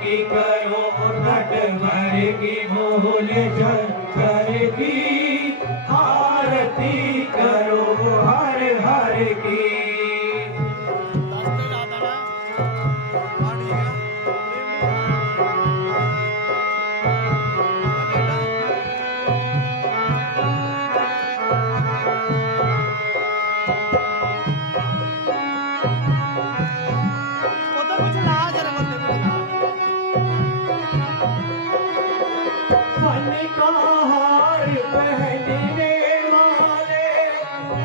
की करो नटवर की बोल शंकर की आरती करो हर हर की। का हार पहनने वाले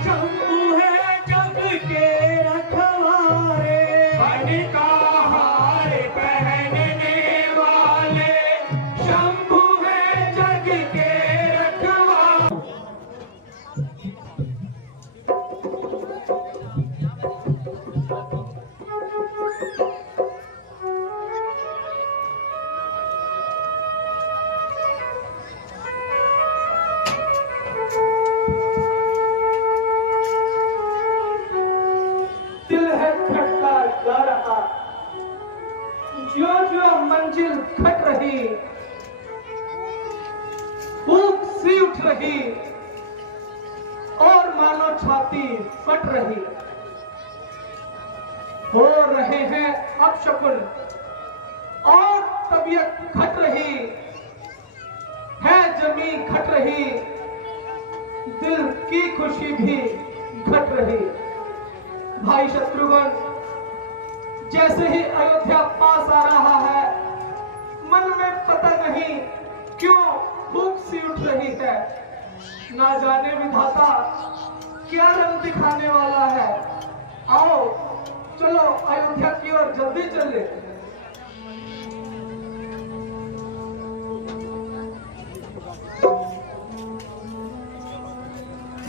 शंभू है जग के रखवारे। बन का हार पहनने वाले शंभू है जग के रखवारे। जो जो मंजिल घट रही भूख सी उठ रही और मानो छाती फट रही। हो रहे हैं अपशकुन और तबीयत घट रही है, जमीन घट रही, दिल की खुशी भी घट रही। भाई शत्रुघ्न जैसे ही अयोध्या पास आ रहा है, मन में पता नहीं क्यों भूख सी उठ रही है। ना जाने विधाता क्या रंग दिखाने वाला है। आओ चलो अयोध्या की ओर जल्दी चले।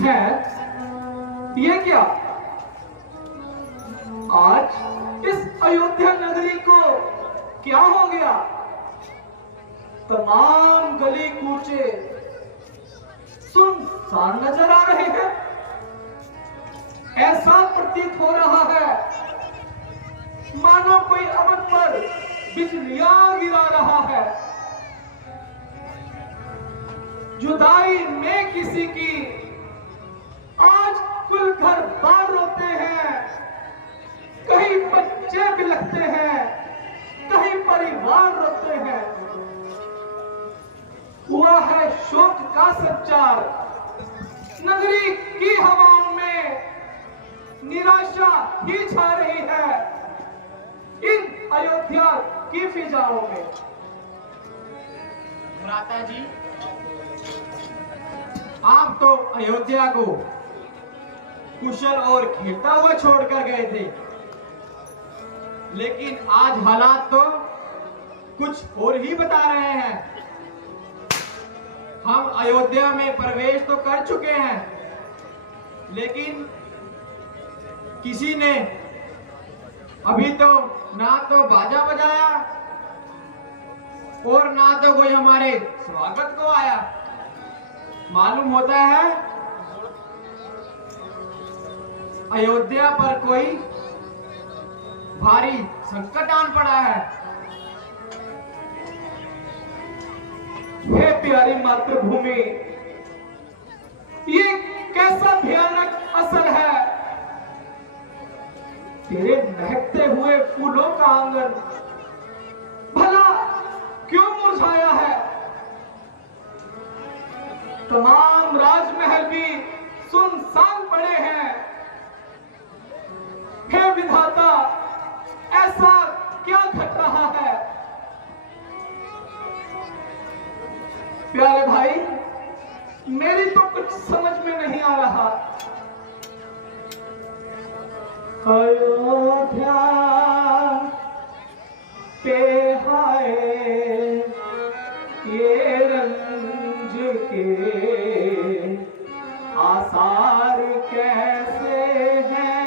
है ये क्या? आज इस अयोध्या नगरी को क्या हो गया? तमाम गली कूचे सुनसान नजर आ रहे हैं। ऐसा प्रतीत हो रहा है मानो कोई अमन पर बिजलियां गिरा रहा है। जुदाई में किसी की आज कुल घर बार रोते हैं। कहीं बच्चे बिलखते हैं, कहीं परिवार रोते हैं। हुआ है शोक का संचार, नगरी की हवाओं में निराशा ही छा रही है इन अयोध्या की फिजाओं में। भ्राता जी, आप तो अयोध्या को कुशल और खिलता हुआ छोड़कर गए थे, लेकिन आज हालात तो कुछ और ही बता रहे हैं। हम अयोध्या में प्रवेश तो कर चुके हैं, लेकिन किसी ने अभी तो ना तो बाजा बजाया और ना तो कोई हमारे स्वागत को आया। मालूम होता है अयोध्या पर कोई भारी संकट आन पड़ा है। हे प्यारी मातृभूमि, ये कैसा भयानक असर है। तेरे महकते हुए फूलों का आंगन भला क्यों मुरझाया है? तमाम राजमहल भी सुनसान पड़े हैं। हे विधाता, ऐसा क्या घट रहा है? प्यारे भाई, मेरी तो कुछ समझ में नहीं आ रहा। अयोध्या पे हाय ये रंज के आसार कैसे हैं।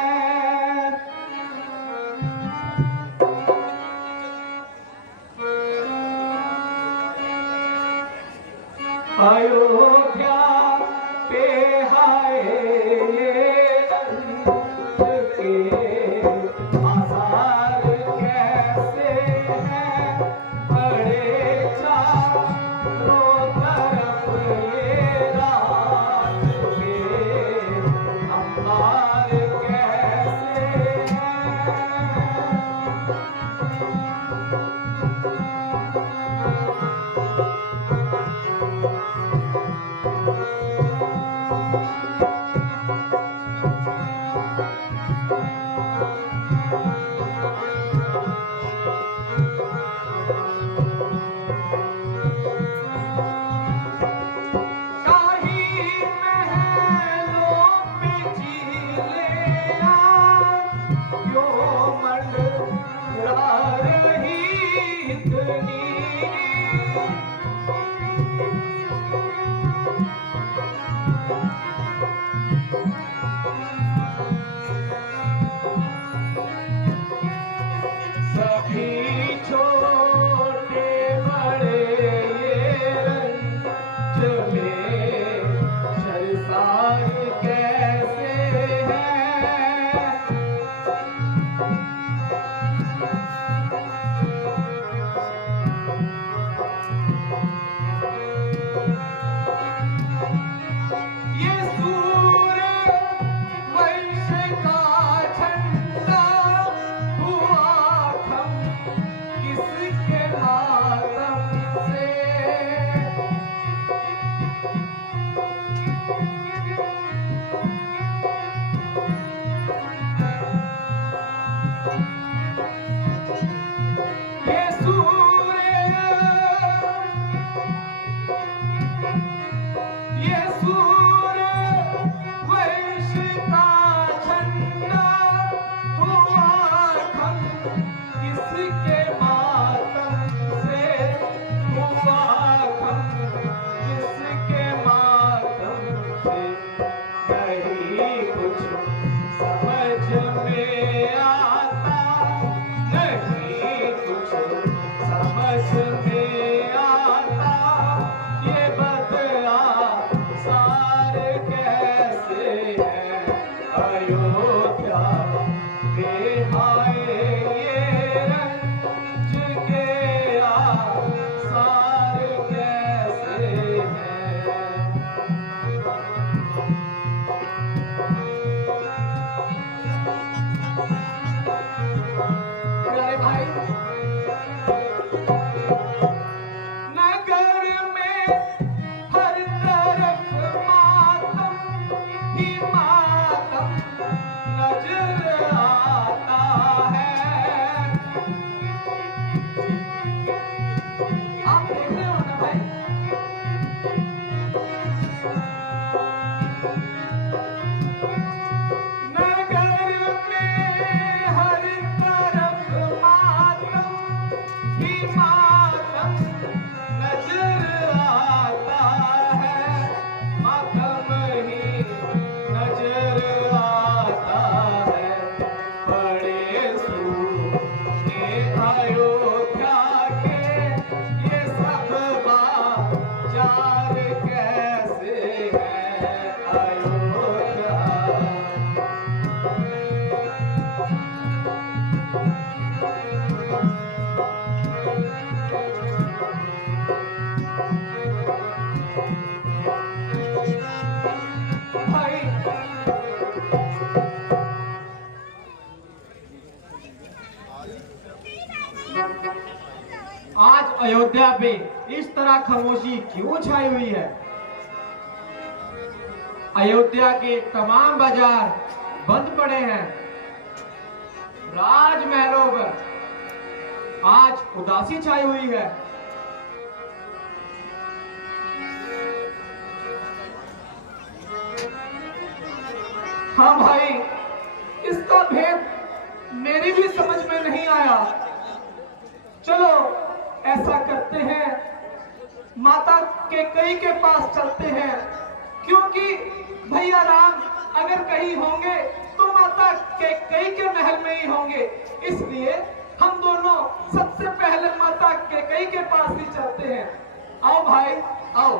अयोध्या पे हाय ये रंज के आसार कैसे हैं। सभी छोटे बड़े ये रंज में संसार कैसे है। ये सूर्य वंश का झंडा हुआ खम किसके मातम से। ये सूर्य वंश का झंडा हुआ खम किसके मातम से। हुआ खम किसके मातम से। नहीं कुछ समझ में आता, नहीं कुछ समझ में आता। ये बदला सार कैसे है अयोध्या में आए ये रंज के आसार कैसे है। प्यारे भाई, नगर में हर तरफ मातम ही मातम नजर आता है। आप देख रहे हो ना भाई, नगर में हर तरफ मातम ही मातम नजर आता है। मातम ही नजर आता है। बड़े सूने अयोध्या के ये सब बाजार कैसे है अयोध्या। भाई, आज अयोध्या पे इस तरह खामोशी क्यों छाई हुई है? अयोध्या के तमाम बाजार बंद पड़े हैं। राजमहलों पर आज उदासी छाई हुई है। हाँ भाई, इसका भेद मेरी भी समझ में नहीं आया। चलो ऐसा करते हैं, माता कैकेयी के पास चलते हैं, क्योंकि भैया राम अगर कहीं होंगे तो माता कैकेयी के महल में ही होंगे। इसलिए हम दोनों सबसे पहले माता कैकेयी के पास ही चलते हैं। आओ भाई आओ।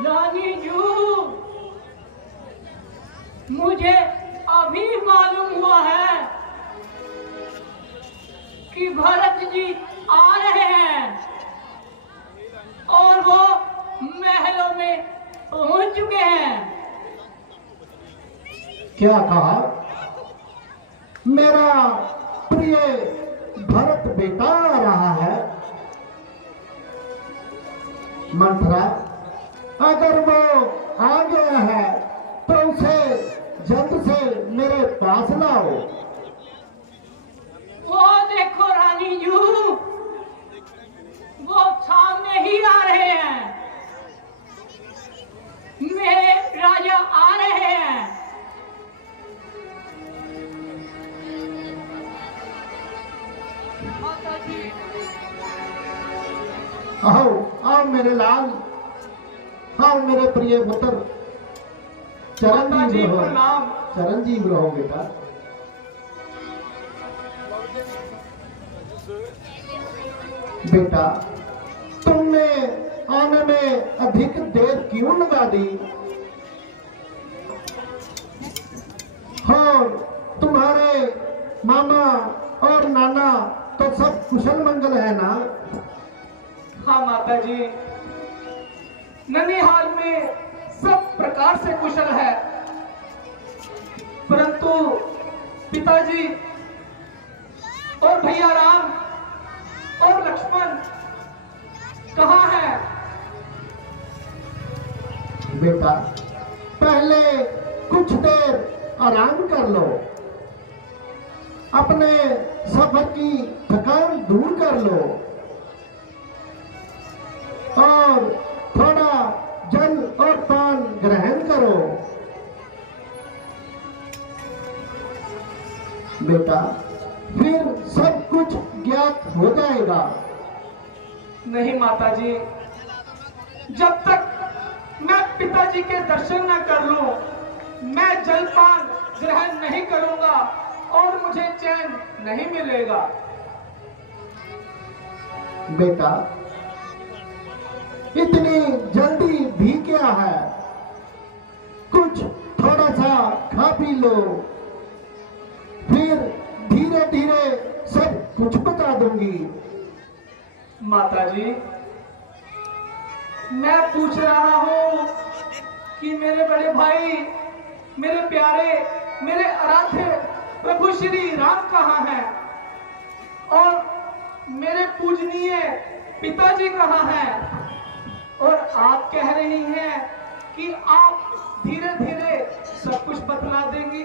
रानी जू, मुझे अभी मालूम हुआ है कि भरत जी आ रहे हैं और वो महलों में पहुंच चुके हैं। क्या कहा? मेरा प्रिय भरत बेटा आ रहा है। मंत्रा, अगर वो आ गया है तो उसे जल्द से मेरे पास लाओ। वो देखो रानी जू, वो सामने ही आ रहे हैं। हाँ मेरे प्रिय पुत्र, माता जी चरणजीव रहो, प्रणाम। चरणजीव रहो बेटा। बेटा, तुमने आने में अधिक देर क्यों लगा दी? और तुम्हारे मामा और नाना तो सब कुशल मंगल है ना? हाँ माता जी, ननिहाल में सब प्रकार से कुशल है, परंतु पिताजी और भैया राम और लक्ष्मण कहाँ हैं? बेटा, पहले कुछ देर आराम कर लो, अपने सफर की थकान दूर कर लो और थोड़ा जल और पान ग्रहण करो। बेटा, फिर सब कुछ ज्ञात हो जाएगा। नहीं माता जी, जब तक मैं पिताजी के दर्शन न कर लूं, मैं जलपान ग्रहण नहीं करूंगा और मुझे चैन नहीं मिलेगा। बेटा, इतनी जल्दी भी क्या है? कुछ थोड़ा सा खा पी लो, फिर धीरे धीरे सब कुछ बता दूंगी। माता जी, मैं पूछ रहा हूं कि मेरे बड़े भाई, मेरे प्यारे, मेरे आराध्य प्रभु श्री राम कहाँ हैं और मेरे पूजनीय पिताजी कहाँ हैं? और आप कह रही हैं कि आप धीरे धीरे सब कुछ बतला देंगी।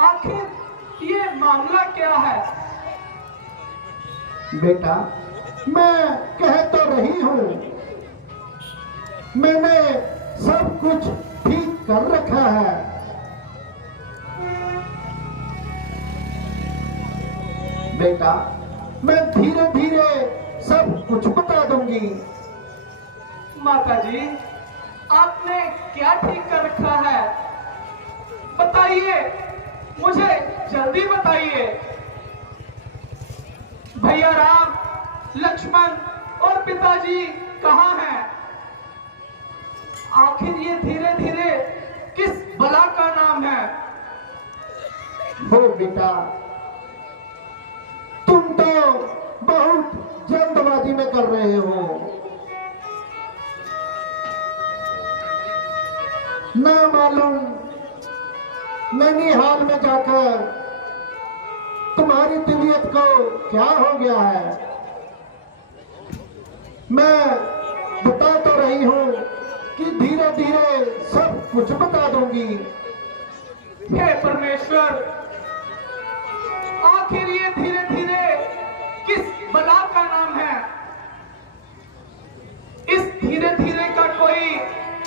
आखिर ये मामला क्या है? बेटा, मैं कह तो रही हूं, मैंने सब कुछ ठीक कर रखा है। बेटा, मैं धीरे धीरे सब कुछ बता दूंगी। माता जी, आपने क्या ठीक कर रखा है? बताइए, मुझे जल्दी बताइए। भैया राम, लक्ष्मण और पिताजी कहाँ हैं? आखिर ये धीरे धीरे किस बला का नाम है? हो बेटा, तुम तो बहुत जल्दबाजी में कर रहे हो। ना मालूम नैनीहाल में जाकर तुम्हारी तबीयत को क्या हो गया है। मैं बता तो रही हूं कि धीरे धीरे सब कुछ बता दूंगी। हे परमेश्वर, आखिर ये धीरे धीरे किस बला का नाम है? इस धीरे धीरे का कोई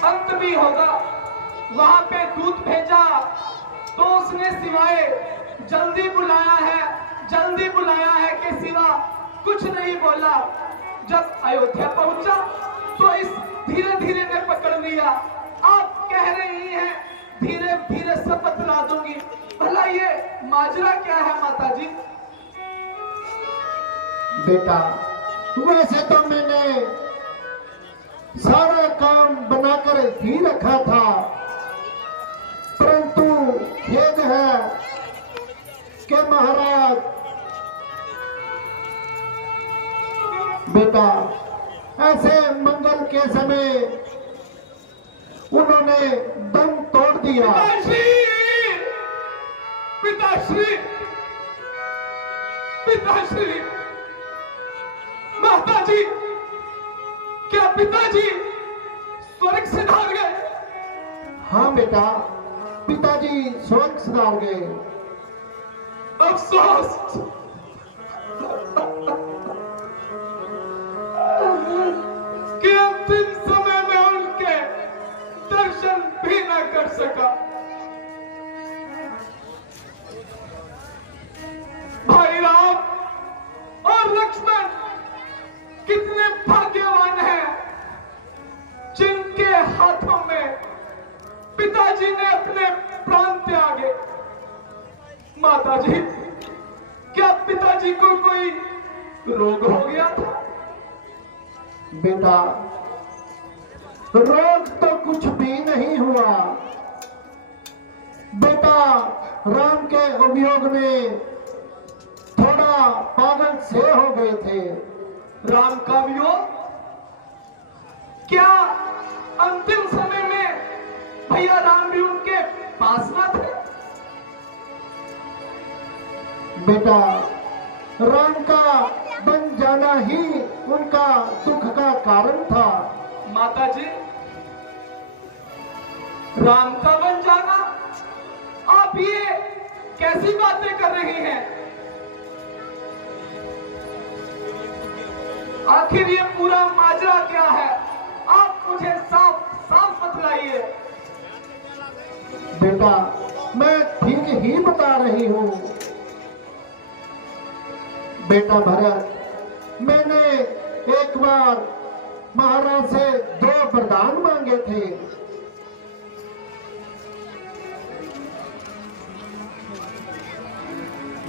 अंत भी होगा। वहां पे दूत भेजा तो उसने सिवाय जल्दी बुलाया है के सिवा कुछ नहीं बोला। जब अयोध्या पहुंचा तो इस धीरे धीरे ने पकड़ लिया। आप कह रही हैं धीरे धीरे सब बतला दूंगी, भला ये माजरा क्या है माता जी? बेटा, वैसे तो मैंने सारा काम बनाकर ही रखा था, परंतु खेद है कि महाराज, बेटा, ऐसे मंगल के समय उन्होंने दम तोड़ दिया। पिताश्री, पिताश्री, माता जी, क्या पिताजी स्वर्ग सिधार गए? हाँ बेटा, पिताजी स्वर्ग सिधार गए। अफसोस, कि अंतिम समय में उनके दर्शन भी न कर सका। भाई राम और लक्ष्मण कितने भाग्यवान हैं जिनके हाथों में पिताजी ने अपने प्राण त्यागे। माताजी, क्या पिताजी को कोई रोग हो गया था? बेटा, रोग तो कुछ भी नहीं हुआ। बेटा राम के अभियोग में थोड़ा पागल से हो गए थे। राम का वियोग? क्या अंतिम समय में भैया राम भी उनके पास न थे? बेटा, राम का बन जाना ही उनका दुख का कारण था। माताजी, राम का बन जाना? आप ये कैसी बातें कर रही हैं? आखिर ये पूरा माजरा क्या है? आप मुझे साफ साफ बतलाइए। बेटा, मैं ठीक ही बता रही हूँ। बेटा भरत, मैंने एक बार महाराज से 2 वरदान मांगे थे।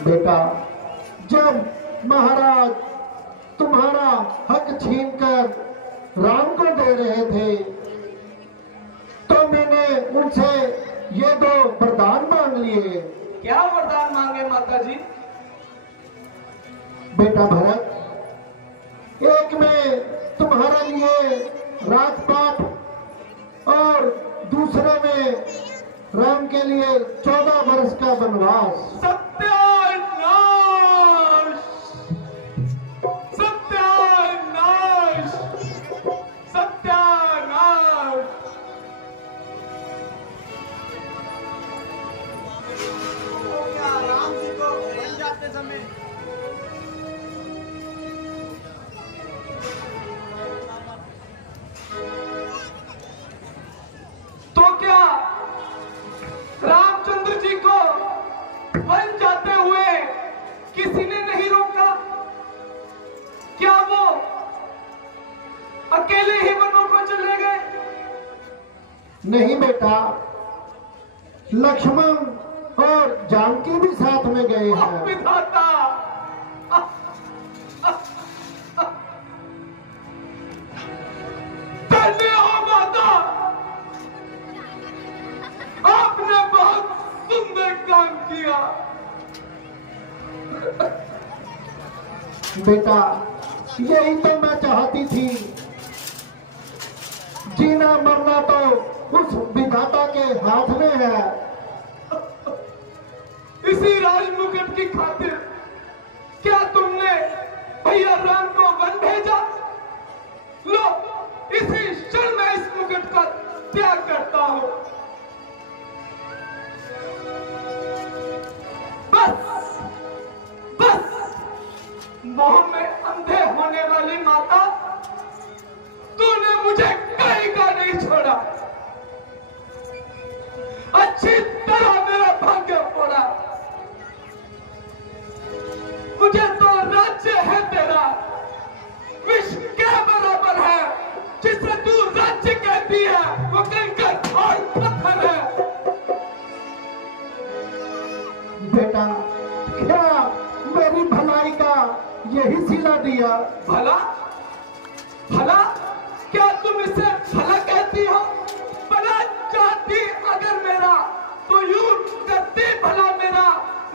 बेटा, जब महाराज तुम्हारा हक छीनकर राम को दे रहे थे, तो मैंने उनसे ये 2 वरदान मांग लिए। क्या वरदान मांगे माताजी? बेटा भरत, एक में तुम्हारे लिए राजपाट और दूसरे में राम के लिए 14 वर्ष का वनवास। सत्यानाश! सत्यानाश! सत्यानाश! राम जी को मिल जाते समय तो क्या रामचंद्र जी को वन जाते हुए किसी ने नहीं रोका? क्या वो अकेले ही वनों को चले गए? नहीं बेटा, लक्ष्मण और जानकी भी साथ में गए हैं। विधाता! धन्य हो माता, आपने बहुत सुंदर काम किया। बेटा, यही तो मैं चाहती थी। जीना मरना तो उस विधाता के हाथ में है। इसी राजमुकुट की खातिर क्या तुमने भैया राम को वन भेजा? लो, इसी क्षण मैं इस मुकुट का त्याग करता हूं। बस बस, मोह में अंधे होने वाली माता, तूने मुझे कहीं का नहीं छोड़ा। अच्छी तरह मेरा भाग्य फोड़ा। मुझे तो राज्य है तेरा, विष के बराबर है। जिसे तू राज्य कहती है वो कंकर और पत्थर है। बेटा, क्या मेरी भलाई का यही सिला दिया? भला? भला? क्या तुम इसे भला कहती हो? भला चाहती अगर मेरा, तो यूं करती भला मेरा।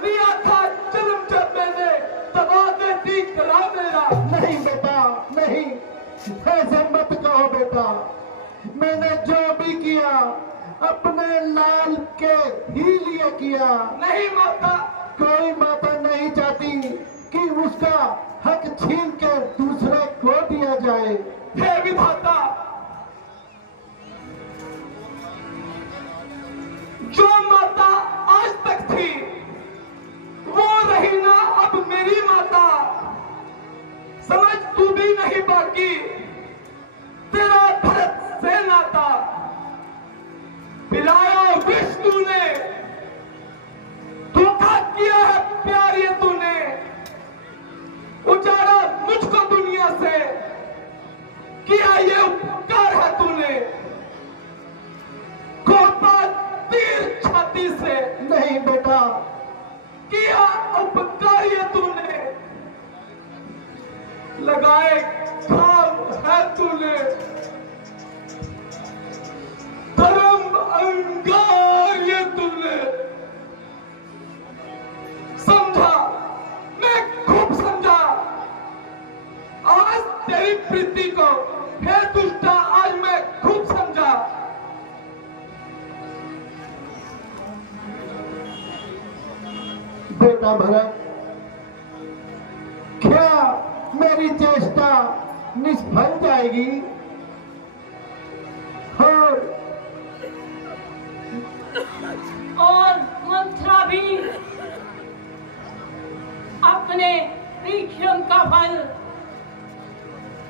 लिया था जन्म जब मैंने, दबा देती करा मेरा। नहीं बेटा, नहीं, ऐसे मत कहो बेटा। मैंने जो भी किया अपने लाल के ही लिए किया। नहीं माता, कोई माता नहीं चाहती कि उसका हक छीन कर दूसरे को दिया जाए। हे विधाता, जो माता आज तक थी वो रही ना अब मेरी माता। समझ तू भी नहीं बाकी, तेरा भरत से नाता। पिलाया विष्णु ने, धोखा किया है प्यार ये तूने। उजाड़ा मुझको दुनिया से, किया ये उपकार है तूने। लगाए खाब है तूने, धर्म अंगार ये तूने। समझा, मैं खूब समझा आज तेरी प्रीति को, हे दुष्टा, आज मैं खूब समझा। बेटा भरत, क्या मेरी चेष्टा निष्फल जाएगी? और मंत्रा भी अपने परिश्रम का फल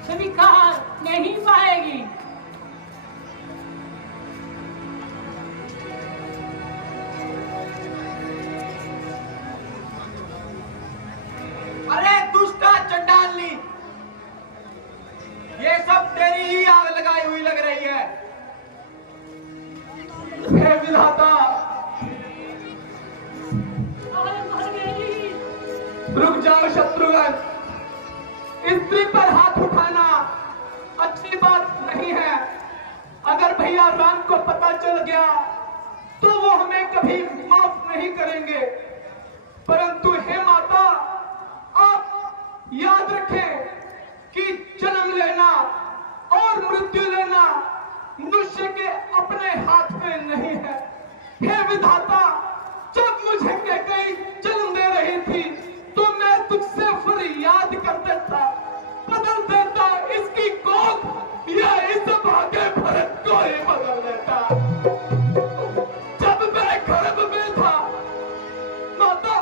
स्वीकार नहीं पाएगी। अरे दुष्टा चंडालनी, ये सब तेरी ही आग लगाई हुई लग रही है। हे विधाता, और मर गई। रुक जाओ शत्रुघ्न, स्त्री पर हाथ उठाना अच्छी बात नहीं है। अगर भैया राम को पता चल गया तो वो हमें कभी माफ नहीं करेंगे। परंतु हे माता, आप याद रखें कि जन्म लेना और मृत्यु लेना मनुष्य के अपने हाथ में नहीं है। हे विधाता, जब मुझे कैकेयी जन्म दे रही थी तो मैं तुझसे फरियाद कर देता, बदल देता इसकी गोद या इस भागे भरत को ही बदल देता। जब मैं गर्भ में था माता,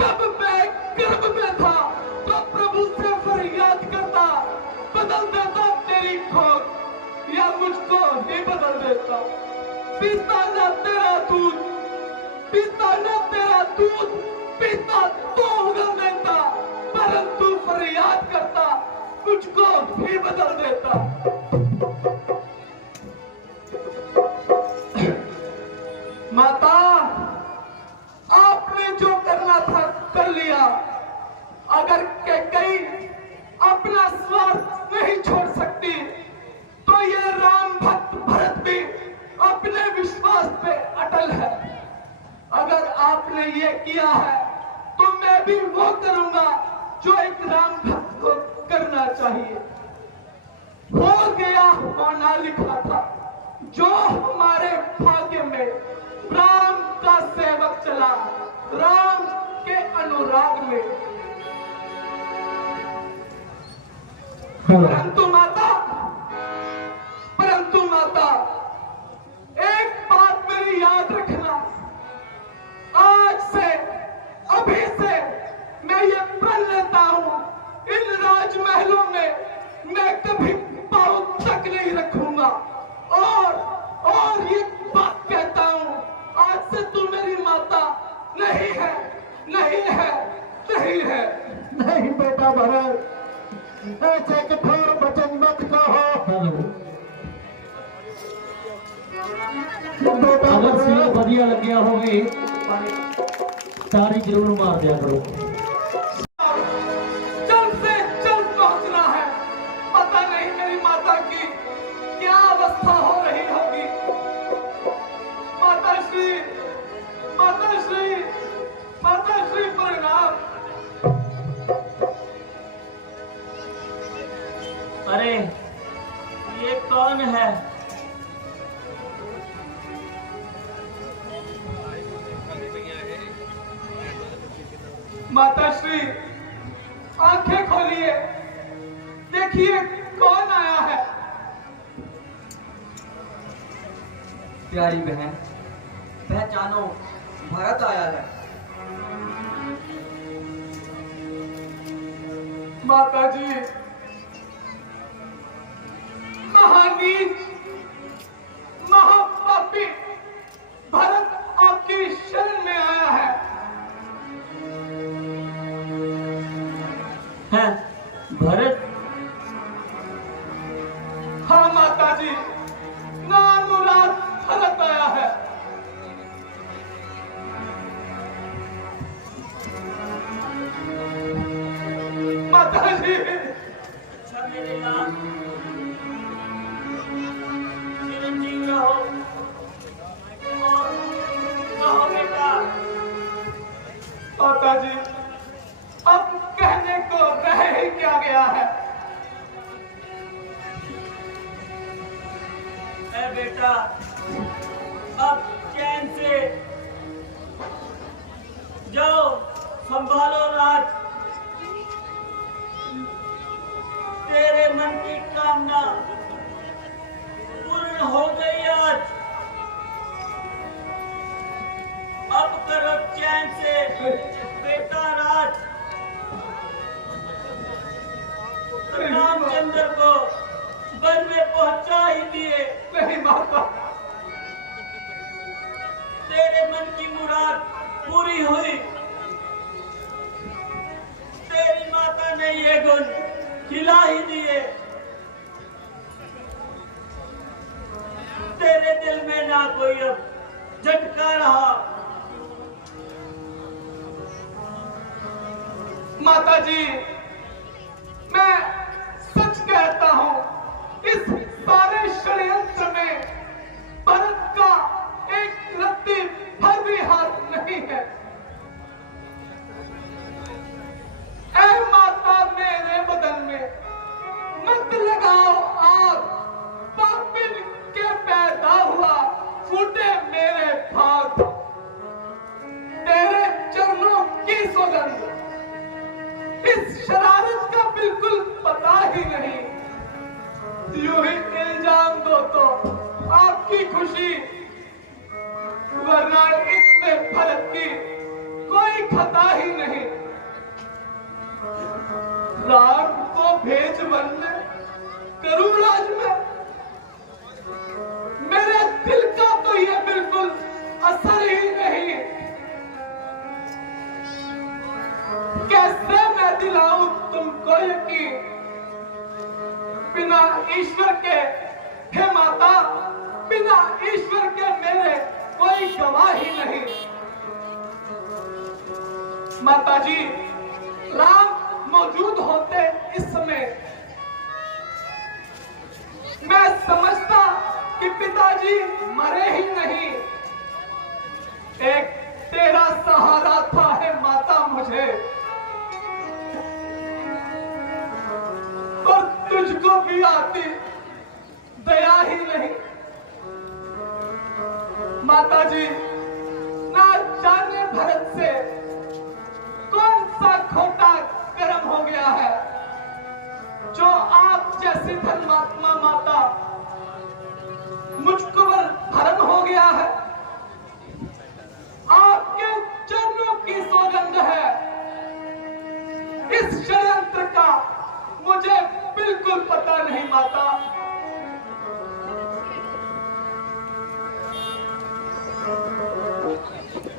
जब मैं गर्भ में था तो प्रभु से फरियाद करता, बदल देता तेरी खोज या मुझको ही बदल देता। पीता ना तेरा दूध, पीता ना तेरा दूध, पीता तो उगल देता, परंतु फरियाद करता मुझको भी बदल देता। माता, आपने जो करना था कर लिया। अगर कैकेयी अपना स्वार्थ नहीं छोड़ सकती तो ये राम भक्त भरत भी अपने विश्वास पे अटल है। अगर आपने ये किया है तो मैं भी वो करूंगा जो एक राम भक्त को करना चाहिए। हो गया होना लिखा था, जो हमारे भाग्य में राम का सेवक चला, राम के अनुराग में। परंतु माता, एक बात मेरी याद रखना, आज से, अभी से मैं ये प्रण लेता हूं, इन राजमहलों में मैं कभी पांव तक नहीं रखूंगा। और ये बात कहता हूं, आज से तू मेरी माता नहीं है, नहीं है, नहीं है। नहीं बेटा भरत, ऐसे कठोर वचन मत कहो। बेटा अगर सीन भरत, बढ़िया लग्या होवे तारी जरूर मार दिया करो। जल्द से जल्द पहुंचना है। पता नहीं मेरी माता की क्या अवस्था हो रही होगी। माताश्री, माताश्री, माताश्री प्रणाम। अरे ये कौन है? माताश्री, आंखें खोलिए, देखिए कौन आया है। प्यारी बहन, पहचानो, भरत आया है। माताजी, महानीच, महापापी भरत आपकी शरण में आया है। हैं भरत? हाँ माताजी, नामुराद भरत आया है। माताजी, बेटा, अब चैन से जाओ, संभालो राज। तेरे मन की कामना पूर्ण हो गई आज। अब करो चैन से बेटा राज। रामचंद्र को वन में पहुंचा ही दिए। नहीं माता, तेरे मन की मुराद पूरी हुई। तेरी माता ने ये गुण खिला ही दिए। तेरे दिल में ना कोई अब झटका रहा। माता जी, मैं सच कहता हूं, इस सारे षड्यंत्र में भरत का एक रत्ती भर भी हाथ नहीं है। ऐ माता, मेरे बदन में मत लगाओ आग। पापिन के पैदा हुआ फूटे मेरे भाग। तेरे चरणों की सौगंध इस शरारत का बिल्कुल पता ही नहीं। यूं ही इल्जाम दो तो आपकी खुशी, वरना इसमें भरत की कोई खता ही नहीं। राम को भेज वन में, करूं राज में। मेरे दिल का तो ये बिल्कुल असर ही नहीं। कैसे मैं दिलाऊं तुमको यकीन, बिना ईश्वर के, हे माता, बिना ईश्वर के मेरे कोई गवाह ही नहीं। माता जी, राम मौजूद होते इस समय मैं समझता कि पिताजी मरे ही नहीं। एक तेरा सहारा था, है माता, मुझे, और तुझको भी आती दया ही नहीं। माता जी, ना जाने भरत से कौन सा खोटा कर्म हो गया है, जो आप जैसी धर्मात्मा माता मुझको भरम हो गया है। आपके चरणों की सौगंध है। इस षड्यंत्र का मुझे बिल्कुल पता नहीं माता।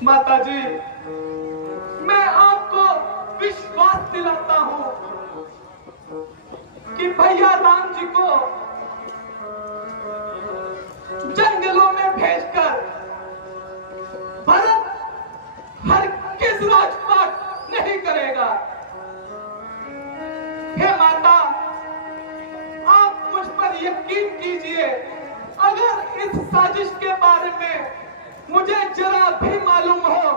माता जी, मैं आपको विश्वास दिलाता हूं कि भैया राम जी को जंगलों में भेजकर भरत हर किस राजपाट नहीं करेगा। हे माता, आप मुझ पर यकीन कीजिए, अगर इस साजिश के बारे में मुझे जरा भी मालूम हो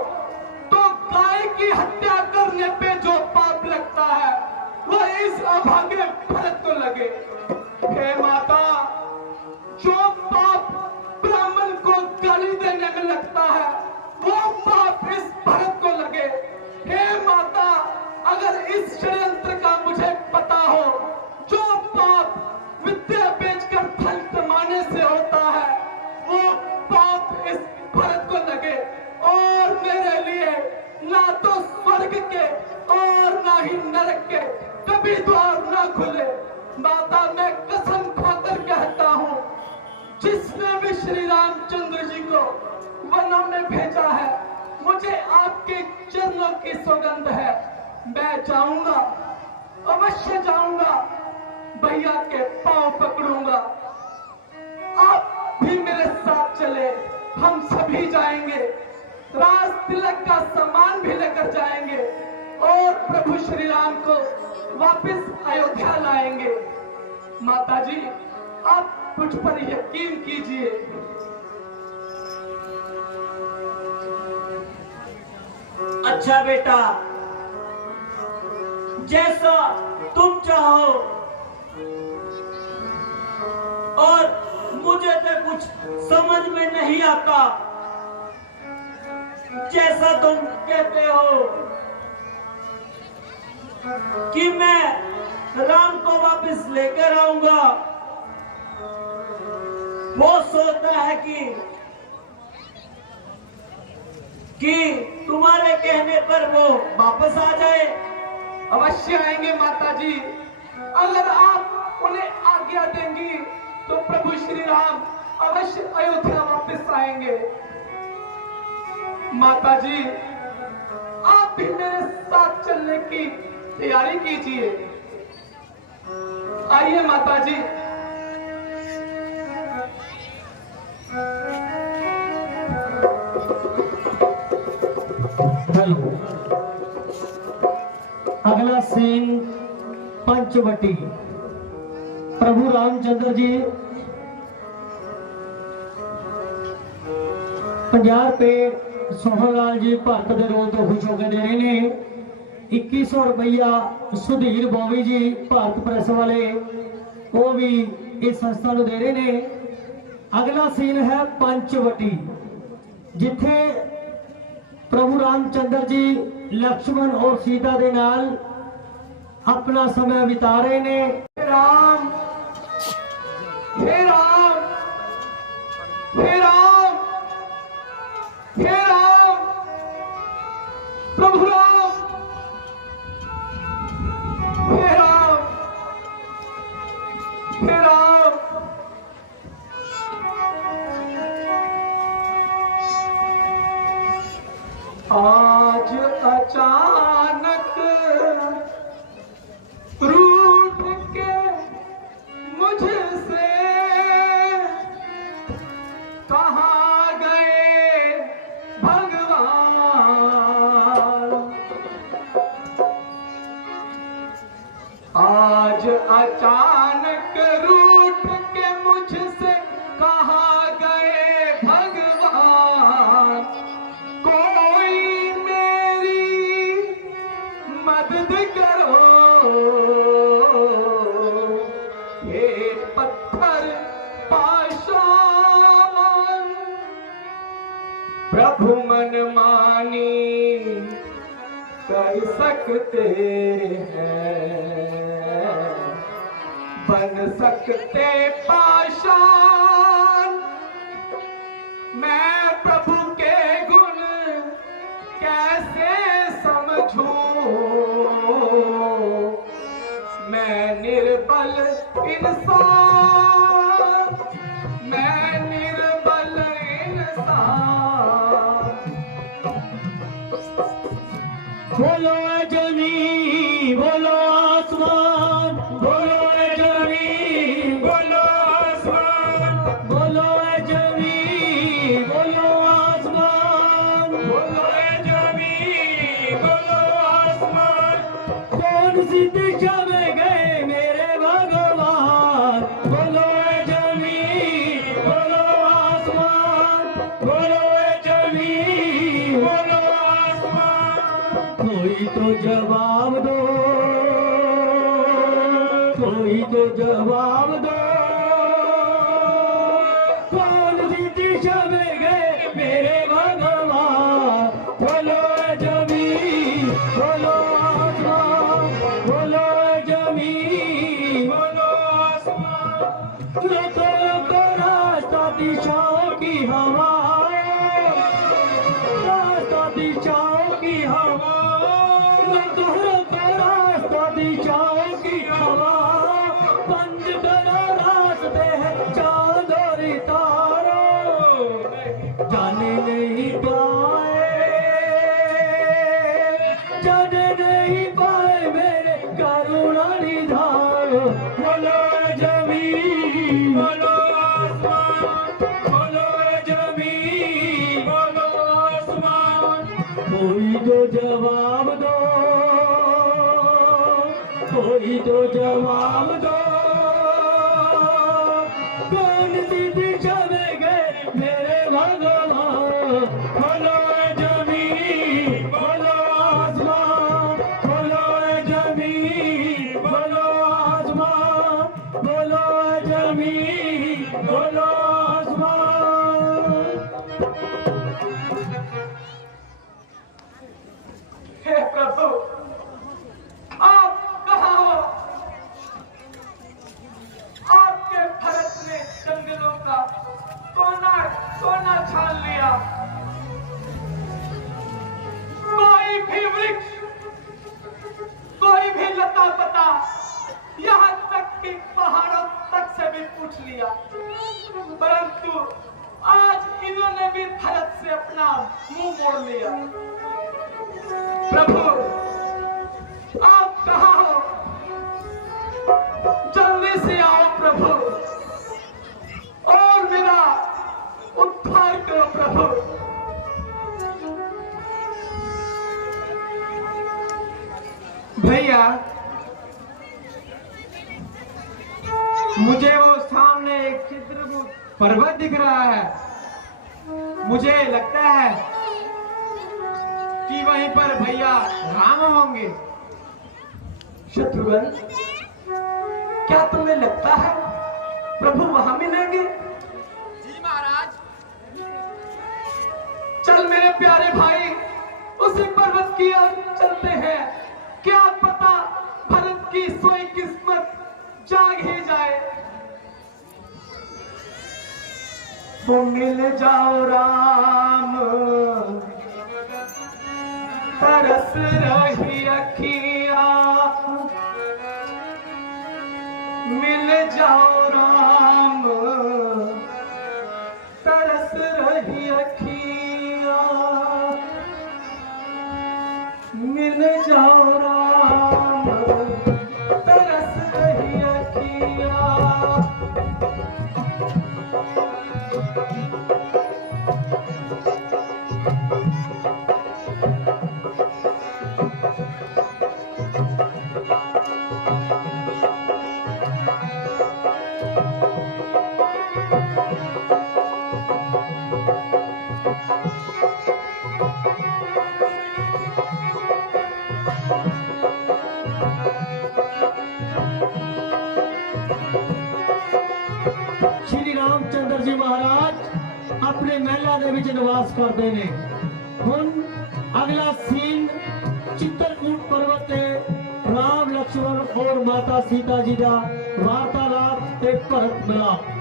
तो गाय की हत्या करने पे जो पाप लगता है वो इस अभागे भरत को लगे। हे माता, जो पाप ब्राह्मण को गाली देने में लगता है वो पाप इस भरत को लगे। हे माता, अगर इस षड्यंत्र का मुझे पता हो, जो पाप विद्या बेचकर फल कमाने से होता है वो पाप इस भरत को लगे, और मेरे लिए ना तो स्वर्ग के और ना ही नरक के कभी द्वार ना खुले। माता, मैं कसम खाकर कहता हूँ, जिसने भी श्री रामचंद्र जी को वनों में भेजा है, मुझे आपके चरणों की सौगंध है। मैं जाऊंगा, अवश्य जाऊंगा, भैया के पांव पकड़ूंगा। आप भी मेरे साथ चले, हम सभी जाएंगे, राज तिलक का सामान भी लेकर जाएंगे और प्रभु श्री राम को वापस अयोध्या लाएंगे। माता जी, आप मुझ पर यकीन कीजिए। अच्छा बेटा, जैसा तुम चाहो, और मुझे तो कुछ समझ में नहीं आता। जैसा तुम कहते हो कि मैं राम को वापस लेकर आऊंगा, वो सोचता है कि तुम्हारे कहने पर वो वापस आ जाए। अवश्य आएंगे माता जी। अगर आप उन्हें आज्ञा देंगी तो प्रभु श्री राम अवश्य अयोध्या वापस आएंगे। माता जी, आप भी मेरे साथ चलने की तैयारी कीजिए। आइए माता जी। हेलो। अगला सीन पंचवटी। प्रभु रामचंद्र जी 50 रुपए सोहन लाल जी भारत के रोल तो खुश होकर दे रहे ने। 2100 रुपया सुधीर बॉबी जी भारत प्रेस वाले वो भी इस संस्था को दे रहे ने। अगला सीन है पंचवटी, जिथे प्रभु रामचंद्र जी लक्ष्मण और सीता के नाल अपना समय बिता रहे ने। हे राम, हे राम, हे राम, हे राम, प्रभु राम, हे राम, हे राम। आज अचानक रूठ के मुझसे कहाँ गए भगवान। आज अचानक रूठ के मुझसे कहाँ गए भगवान। कोई मेरी मदद करो, ये पत्थर पाषाण प्रभु मनमानी कर सकते हैं, बन सकते पाषाण। मैं प्रभु के गुण कैसे समझूं, मैं निर्बल इंसान, मैं निर्बल इंसान। बोलो ऐ जमीन, बोलो आसमान, बोलो ऐ जमीन, बोलो आसमान, बोलो ऐ जमीन, बोलो आसमान, बोलो ऐ जमीन, बोलो आसमान। कौन सी दिशा में गए मेरे भगवान। बोलो ऐ जमीन, बोलो आसमान, बोलो ऐ जमीन, बोलो आसमान। कोई तो जवाब दो, कोई तो जवाब दो। कौन सी दिशा में गए मेरे भगवान। बोलो ऐ जमीन, बोलो आसमान, बोलो ऐ जमीन, बोलो आसमान। रोको रास्ता दिशाओं की हवा, रास्ता दिशाओं की हवा। रास्ता दिशाओं की हवा, बंद करो रास्ते हैं चांद और तारों। जाने नहीं पाए, जाने नहीं पाए मेरे करुणा निधारो। बोलो ऐ जमीन, बोलो आसमान, बोलो ऐ जमीन, बोलो आसमान। कोई तो जवाब दो, कोई तो जवाब दो। कौन सी दिशा में गए मेरे भगवान। बोलो ऐ जमीन, बोलो आसमान, बोलो ऐ जमीन, बोलो आसमान, बोलो ऐ जमीन, बोलो छान लिया। कोई भी वृक्ष, कोई भी लता पता, यहाँ तक कि पहाड़ों तक से भी पूछ लिया, परंतु आज इन्होंने भी भरत से अपना मुंह मोड़ लिया। प्रभु, आप कहाँ हो? जल्दी से आओ प्रभु, और मेरा उद्धार करो प्रभु। भैया, मुझे वो सामने एक चित्रकूट पर्वत दिख रहा है। मुझे लगता है कि वहीं पर भैया राम होंगे। शत्रुघ्न, क्या तुम्हें लगता है प्रभु वहां मिलेंगे? जी महाराज। चल मेरे प्यारे भाई, उसी पर्वत की ओर चलते हैं। क्या पता भरत की सोई किस्मत जाग ही जाए। वो मिल जाओ राम, तरस रही अखियां, मिल जाओ राम, तरस रही अखियां, मिल जाओ राम, तरस रही अखियां। श्री रामचंद्र जी महाराज अपने महला ਦੇ ਵਿੱਚ ਨਿਵਾਸ ਕਰਦੇ ਨੇ। ਹੁਣ ਅਗਲਾ ਸੀਨ चित्रकूट पर्वत ਤੇ राम लक्ष्मण और माता सीता जी ਦਾ वार्तालाप ਤੇ ਭਰਤ ਮਿਲਾਪ।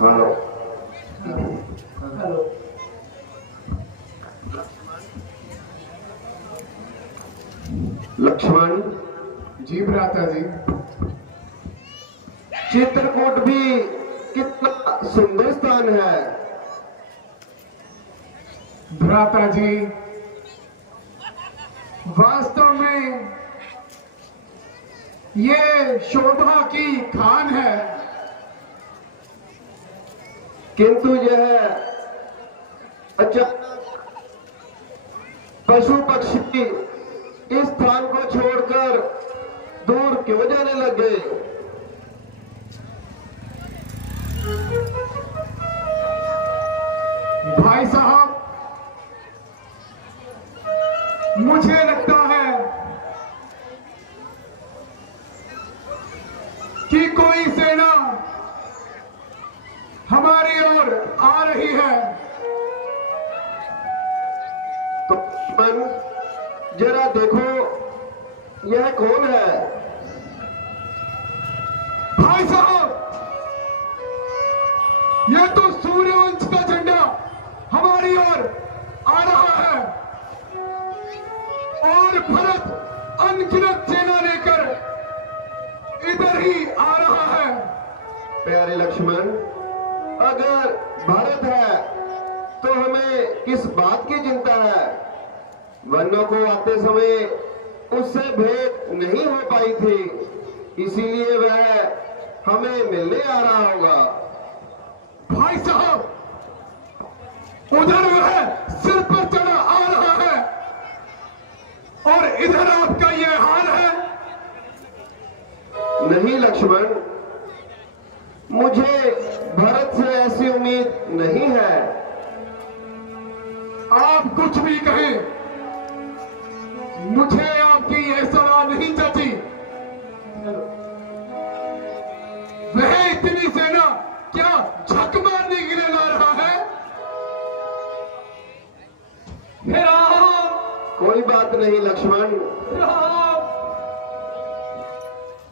Hello hello. लक्ष्मण जी भ्राता जी। चित्रकूट भी कितना सुंदर स्थान है। भ्राता जी, वास्तव में ये शोभा की खान है, किंतु यह अचानक पशु पक्षी इस स्थान को छोड़कर दूर क्यों जाने लगे? भाई साहब, मुझे लगता है कि कोई सेना हमारी ओर आ रही है। तो मन जरा देखो, यह कौन है? भाई साहब, यह तो सूर्यवंश का झंडा हमारी ओर आ रहा है और भरत अनगिनत सेना लेकर इधर ही आ रहा है। प्यारे लक्ष्मण, अगर भारत है तो हमें किस बात की चिंता है? वनों को आते समय उससे भेंट नहीं हो पाई थी, इसीलिए वह हमें मिलने आ रहा होगा। भाई साहब, उधर वह सिर पर चढ़ा आ रहा है और इधर आपका यह हाल है। नहीं लक्ष्मण, मुझे भरत से ऐसी उम्मीद नहीं है। आप कुछ भी कहें, मुझे आपकी नहीं लक्ष्मण। राम,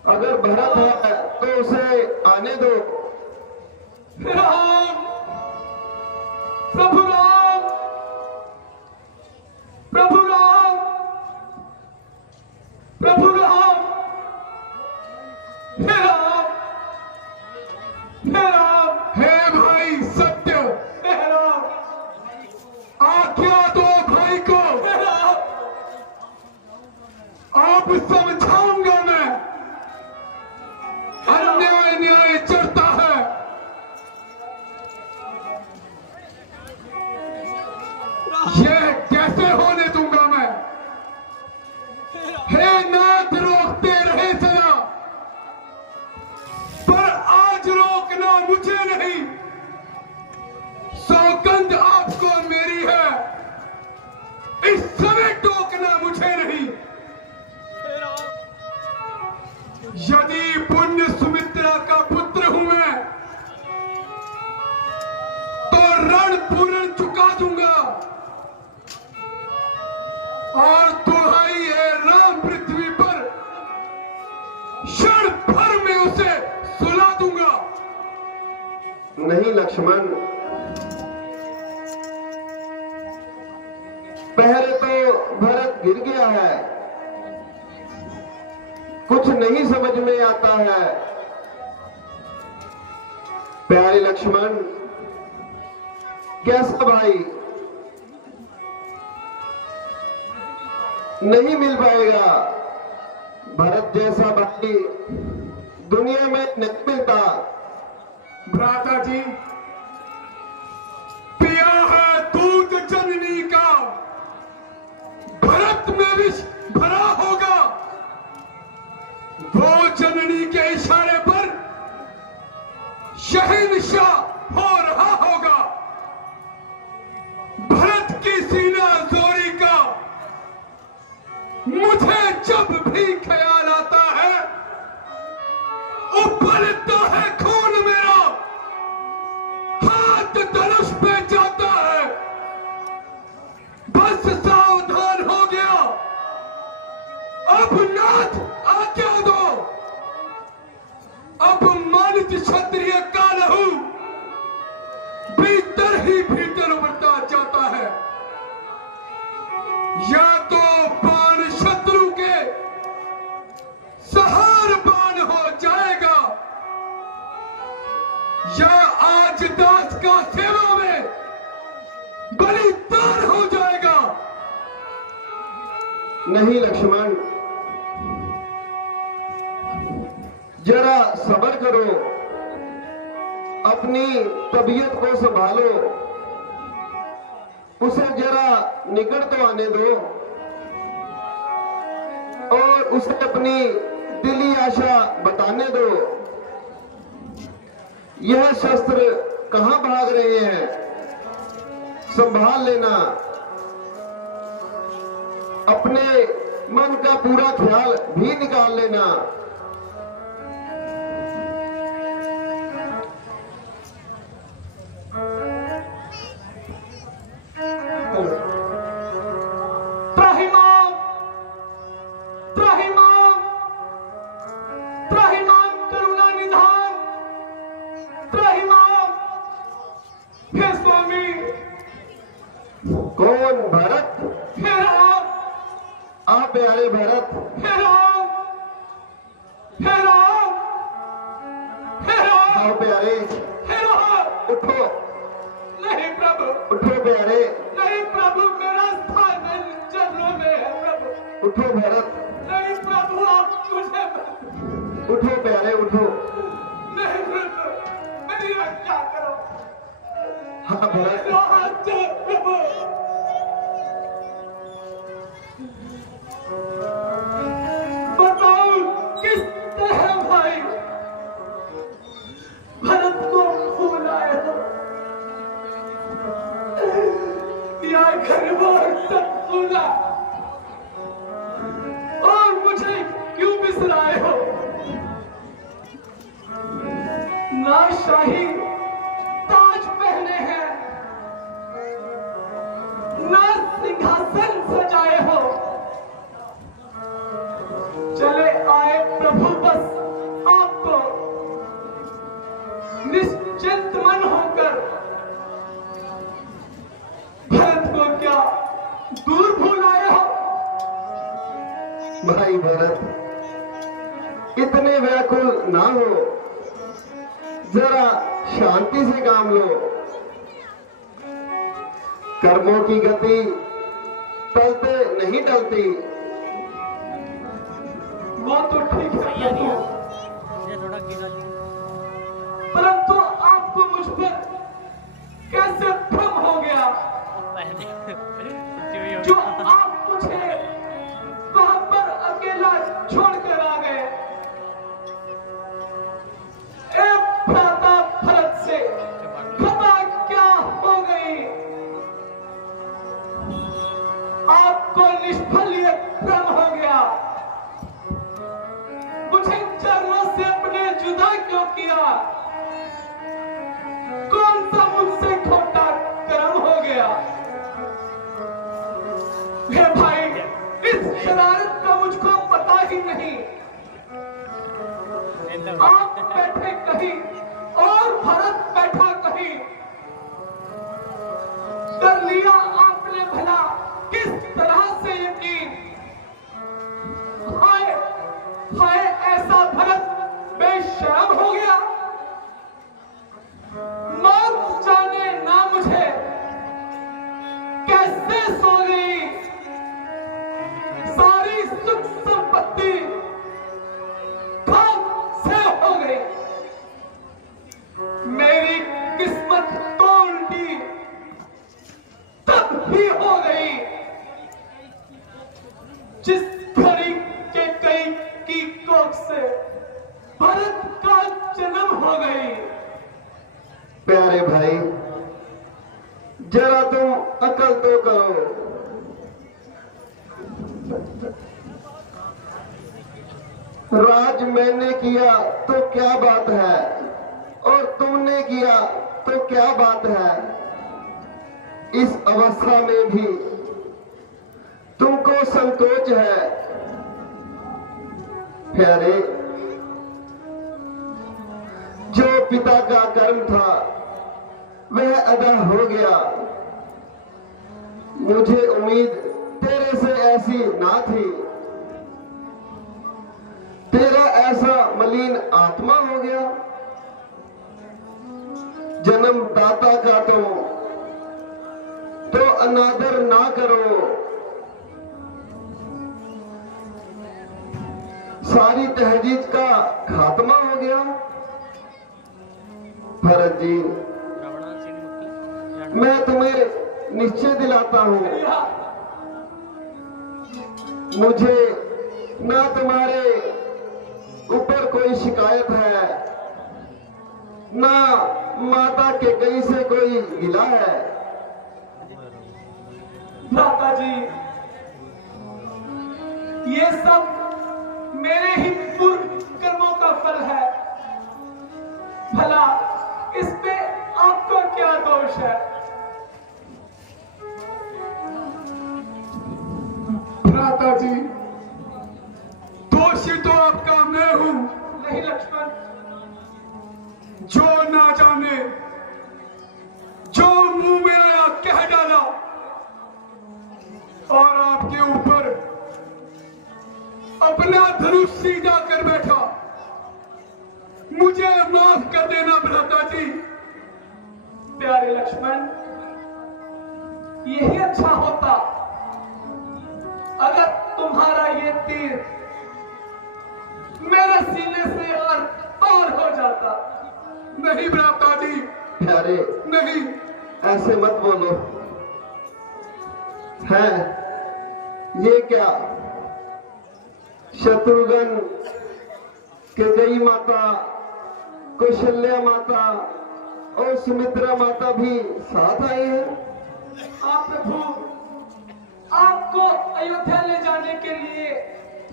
अगर भरत है तो उसे आने दो। राम, प्रभु राम, प्रभु राम, प्रभु राम, हे राम, हे राम, हे भाई सत्य, हे राम, आज्ञा दो भाई को। हे राम, आप समझाऊंगा मैं। अन्याय न्याय चढ़ता है। यह कैसे होने दूंगा मैं। हे नाथ रोकते रहे सदा, पर आज रोकना मुझे नहीं। सौगंध आपको मेरी है, इस समय टोकना मुझे नहीं। यदि पुण्य सुमित्रा का पुत्र हूं मैं, तो रण पूर्ण चुका दूंगा और दुहाई है राम पृथ्वी पर, क्षण भर में उसे सुला दूंगा। नहीं लक्ष्मण, पहले तो भरत गिर गया है, कुछ नहीं समझ में आता है। प्यारे लक्ष्मण, कैसा भाई नहीं मिल पाएगा। भरत जैसा भाई दुनिया में नहीं मिलता। भ्राता जी, पिया है दूध जननी का, भरत में विष भरा होगा। वो जननी के इशारे पर शहंशाह हो रहा होगा। भरत की सीना जोरी का मुझे जब भी ख्याल आता है, उबलता है खून मेरा, हाथ धनुष पे जाता है। बस सावधान हो गया, अब नाथ आज्ञा दो। अब मानित क्षत्रिय का लहू भीतर ही भीतर उबलता जाता है। या तो बाण शत्रु के सहार बाण हो जाएगा, या आज दास का सेवा में बलिदान हो जाएगा। नहीं लक्ष्मण, जरा सब्र करो, अपनी तबीयत को संभालो, उसे जरा निकट तो आने दो और उसे अपनी दिली आशा बताने दो। यह शस्त्र कहां भाग रहे हैं, संभाल लेना। अपने मन का पूरा ख्याल भी निकाल लेना। त्राहिमाम, त्राहिमाम, त्राहिमाम करुणा निधान, त्राहिमाम, हे स्वामी, कौन? भरत? हे राम, आ प्यारे भरत, हे राम, हे राम, हे राम, आओ प्यारे, हे राम। उठो, नहीं प्रभु, उठो प्यारे, नहीं प्रभु, मेरा स्थान चरणों में है प्रभु। उठो भरत, नहीं प्रभु, आप मुझे उठो प्यारे, उठो। नहीं प्रभु, मेरी रक्षा करो। हाँ भरत, मेरा हाथ जोड़ प्रभु। बताओ किस तरह भाई भरत को फूल आए हो, या घर बार तक फूला, और मुझे क्यों बिसराए हो। ना शाही ताज पहने हैं, ना सिंहासन सजाए हो, भाई भरत, इतने व्याकुल ना हो, जरा शांति से काम लो। कर्मों की गति टलते नहीं टलती। वो तो ठीक है प्रभु, परंतु आपको मुझ पर कैसे भ्रम हो गया जो आप मुझे वहां पर अकेला छोड़कर आ गए। ए भ्राता भरत से खता क्या हो गई? आपको निष्फल ये भ्रम हो गया। मुझे चरणों से अपने जुदा क्यों किया? कौन सा मुझसे खोटा कर्म हो गया? हे भाई, इस शरारत का मुझको पता ही नहीं। आप बैठे कहीं और भरत बैठा कहीं। कर लिया आपने भला किस तरह से यकीन? हाय हाय, ऐसा भरत बेशर्म हो गया। मौत जाने ना मुझे कैसे सो गई। सारी सुख संपत्ति खाक से हो गई। मेरी किस्मत तो उल्टी तब ही हो गई जिस घड़ी के कई की कोख से भरत का जन्म हो गई। प्यारे भाई, जरा तुम अकल तो करो। राज मैंने किया तो क्या बात है, और तुमने किया तो क्या बात है। इस अवस्था में भी तुमको संकोच है। प्यारे, जो पिता का कर्म था वह अदा हो गया। मुझे उम्मीद तेरे से ऐसी ना थी। तेरा ऐसा मलिन आत्मा हो गया। जन्मदाता का तो अनादर ना करो। सारी तहजीब का खात्मा हो गया। भरत जी, मैं तुम्हें निश्चय दिलाता हूं, मुझे ना तुम्हारे ऊपर कोई शिकायत है, ना माता के कहीं से कोई गिला है। माता जी, ये सब मेरे ही पूर्व कर्मों का फल है। भला इस पे आपका क्या दोष है? भ्राता जी, दोषी तो आपका मैं हूं। नहीं लक्ष्मण, जो ना जाने, जो मुंह में आया कह डाला और आपके ऊपर अपना धनुष सीधा कर बैठा। मुझे माफ कर देना भ्राता जी। प्यारे लक्ष्मण, यही अच्छा होता अगर तुम्हारा ये तीर मेरे सीने से और पार हो जाता। नहीं भ्राता जी, प्यारे, नहीं। ऐसे मत बोलो। है ये क्या? शत्रुघ्न कैकेयी माता, कौशल्या माता और सुमित्रा माता भी साथ आई है। आप प्रभु, आपको अयोध्या ले जाने के लिए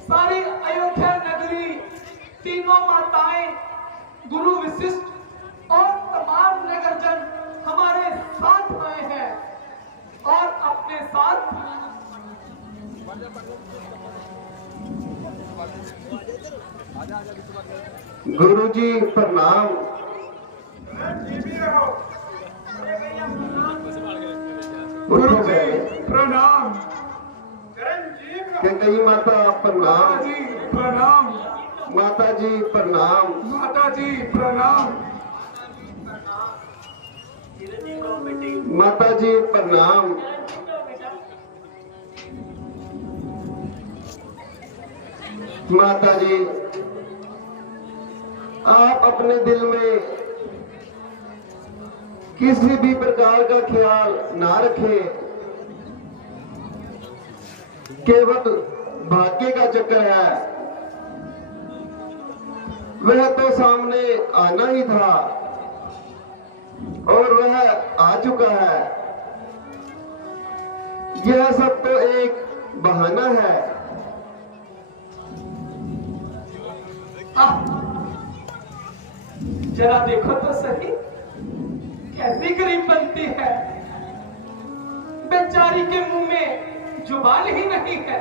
सारी अयोध्या नगरी, तीनों माताएं, गुरु विशिष्ट और तमाम नगरजन हमारे साथ आए हैं और अपने साथ गुरुजी प्रणाम। गुरु जी प्रणाम। कि कई माता प्रणाम। जी प्रणाम। माता जी प्रणाम। माता जी प्रणाम। माता जी प्रणाम। माता जी, आप अपने दिल में किसी भी प्रकार का ख्याल ना रखें, केवल भाग्य का चक्कर है, वह तो सामने आना ही था और वह आ चुका है। यह सब तो एक बहाना है। जरा देखो तो सही कैसी गरीब बनती है, बेचारी के मुंह में जुबान ही नहीं है।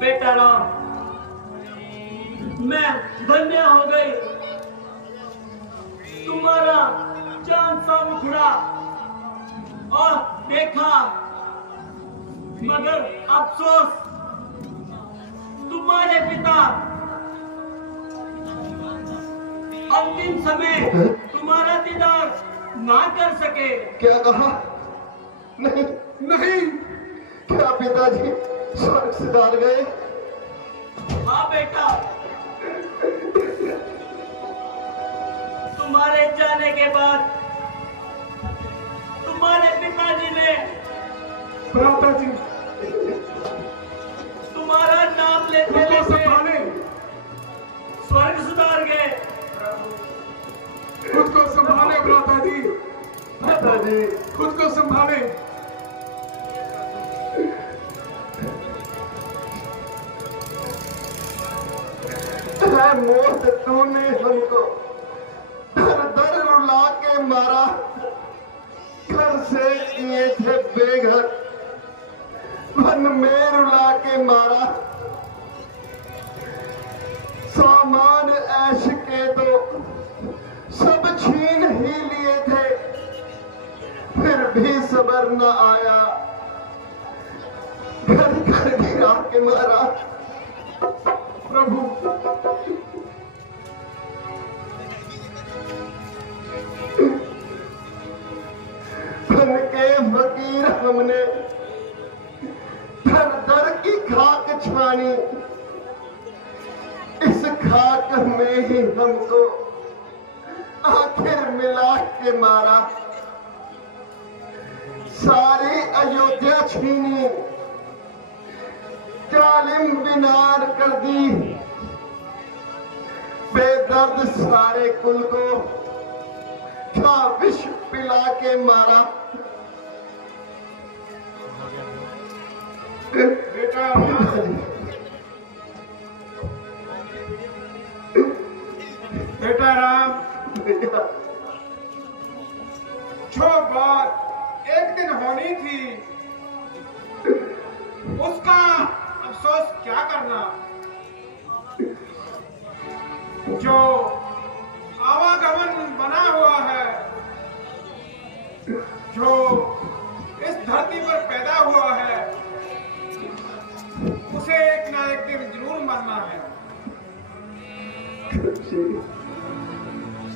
बेटा राम, मैं धन्य हो गई। तुम्हारा चांद सा मुखड़ा और देखा, मगर अफसोस तुम्हारे पिता अंतिम समय तुम्हारा दीदार ना कर सके। क्या कहा? नहीं नहीं। क्या पिताजी स्वर्ग सिधार गए? हाँ बेटा, तुम्हारे जाने के बाद तुम्हारे पिताजी ने भ्राता जी तुम्हारा नाम लेते खुद को लेते संभाले। स्वर्ग सुधार गए। खुद को संभाले भ्राता जी। माता जी, खुद को संभाले। है मौत, तूने हमको दर दर रुला के मारा, घर से किए थे बेघर, वन में रुला के मारा, सामान ऐश के तो सब छीन ही लिए थे, फिर भी सबर न आया, घर घर गिरा के मारा। प्रभु बन के फकीर हमने दर दर की खाक छानी, इस खाक में ही हमको आखिर मिला के मारा, सारी अयोध्या छीनी, जालिम बिनार कर दी, बेदर्द सारे कुल को क्या विष पिला के मारा। बेटा बेटा राम, जो बात एक दिन होनी थी उसका अफसोस क्या करना। जो आवागमन बना हुआ है, जो इस धरती पर पैदा हुआ है, उसे एक ना एक दिन जरूर मरना है।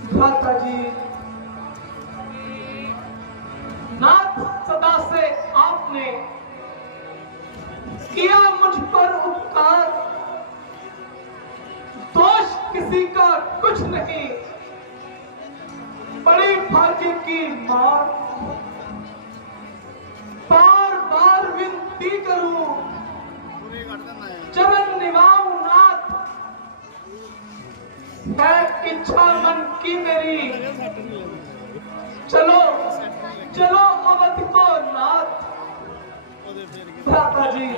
भ्राता जी, नाथ सदा से आपने किया मुझ पर उपकार, दोष किसी का कुछ नहीं, बड़ी भाग्य की मार, बार बार विनती करूं, चरण निभाऊं नाथ, मैं इच्छा मन की मेरी, चलो चलो अवध को नाथ। भ्राता जी,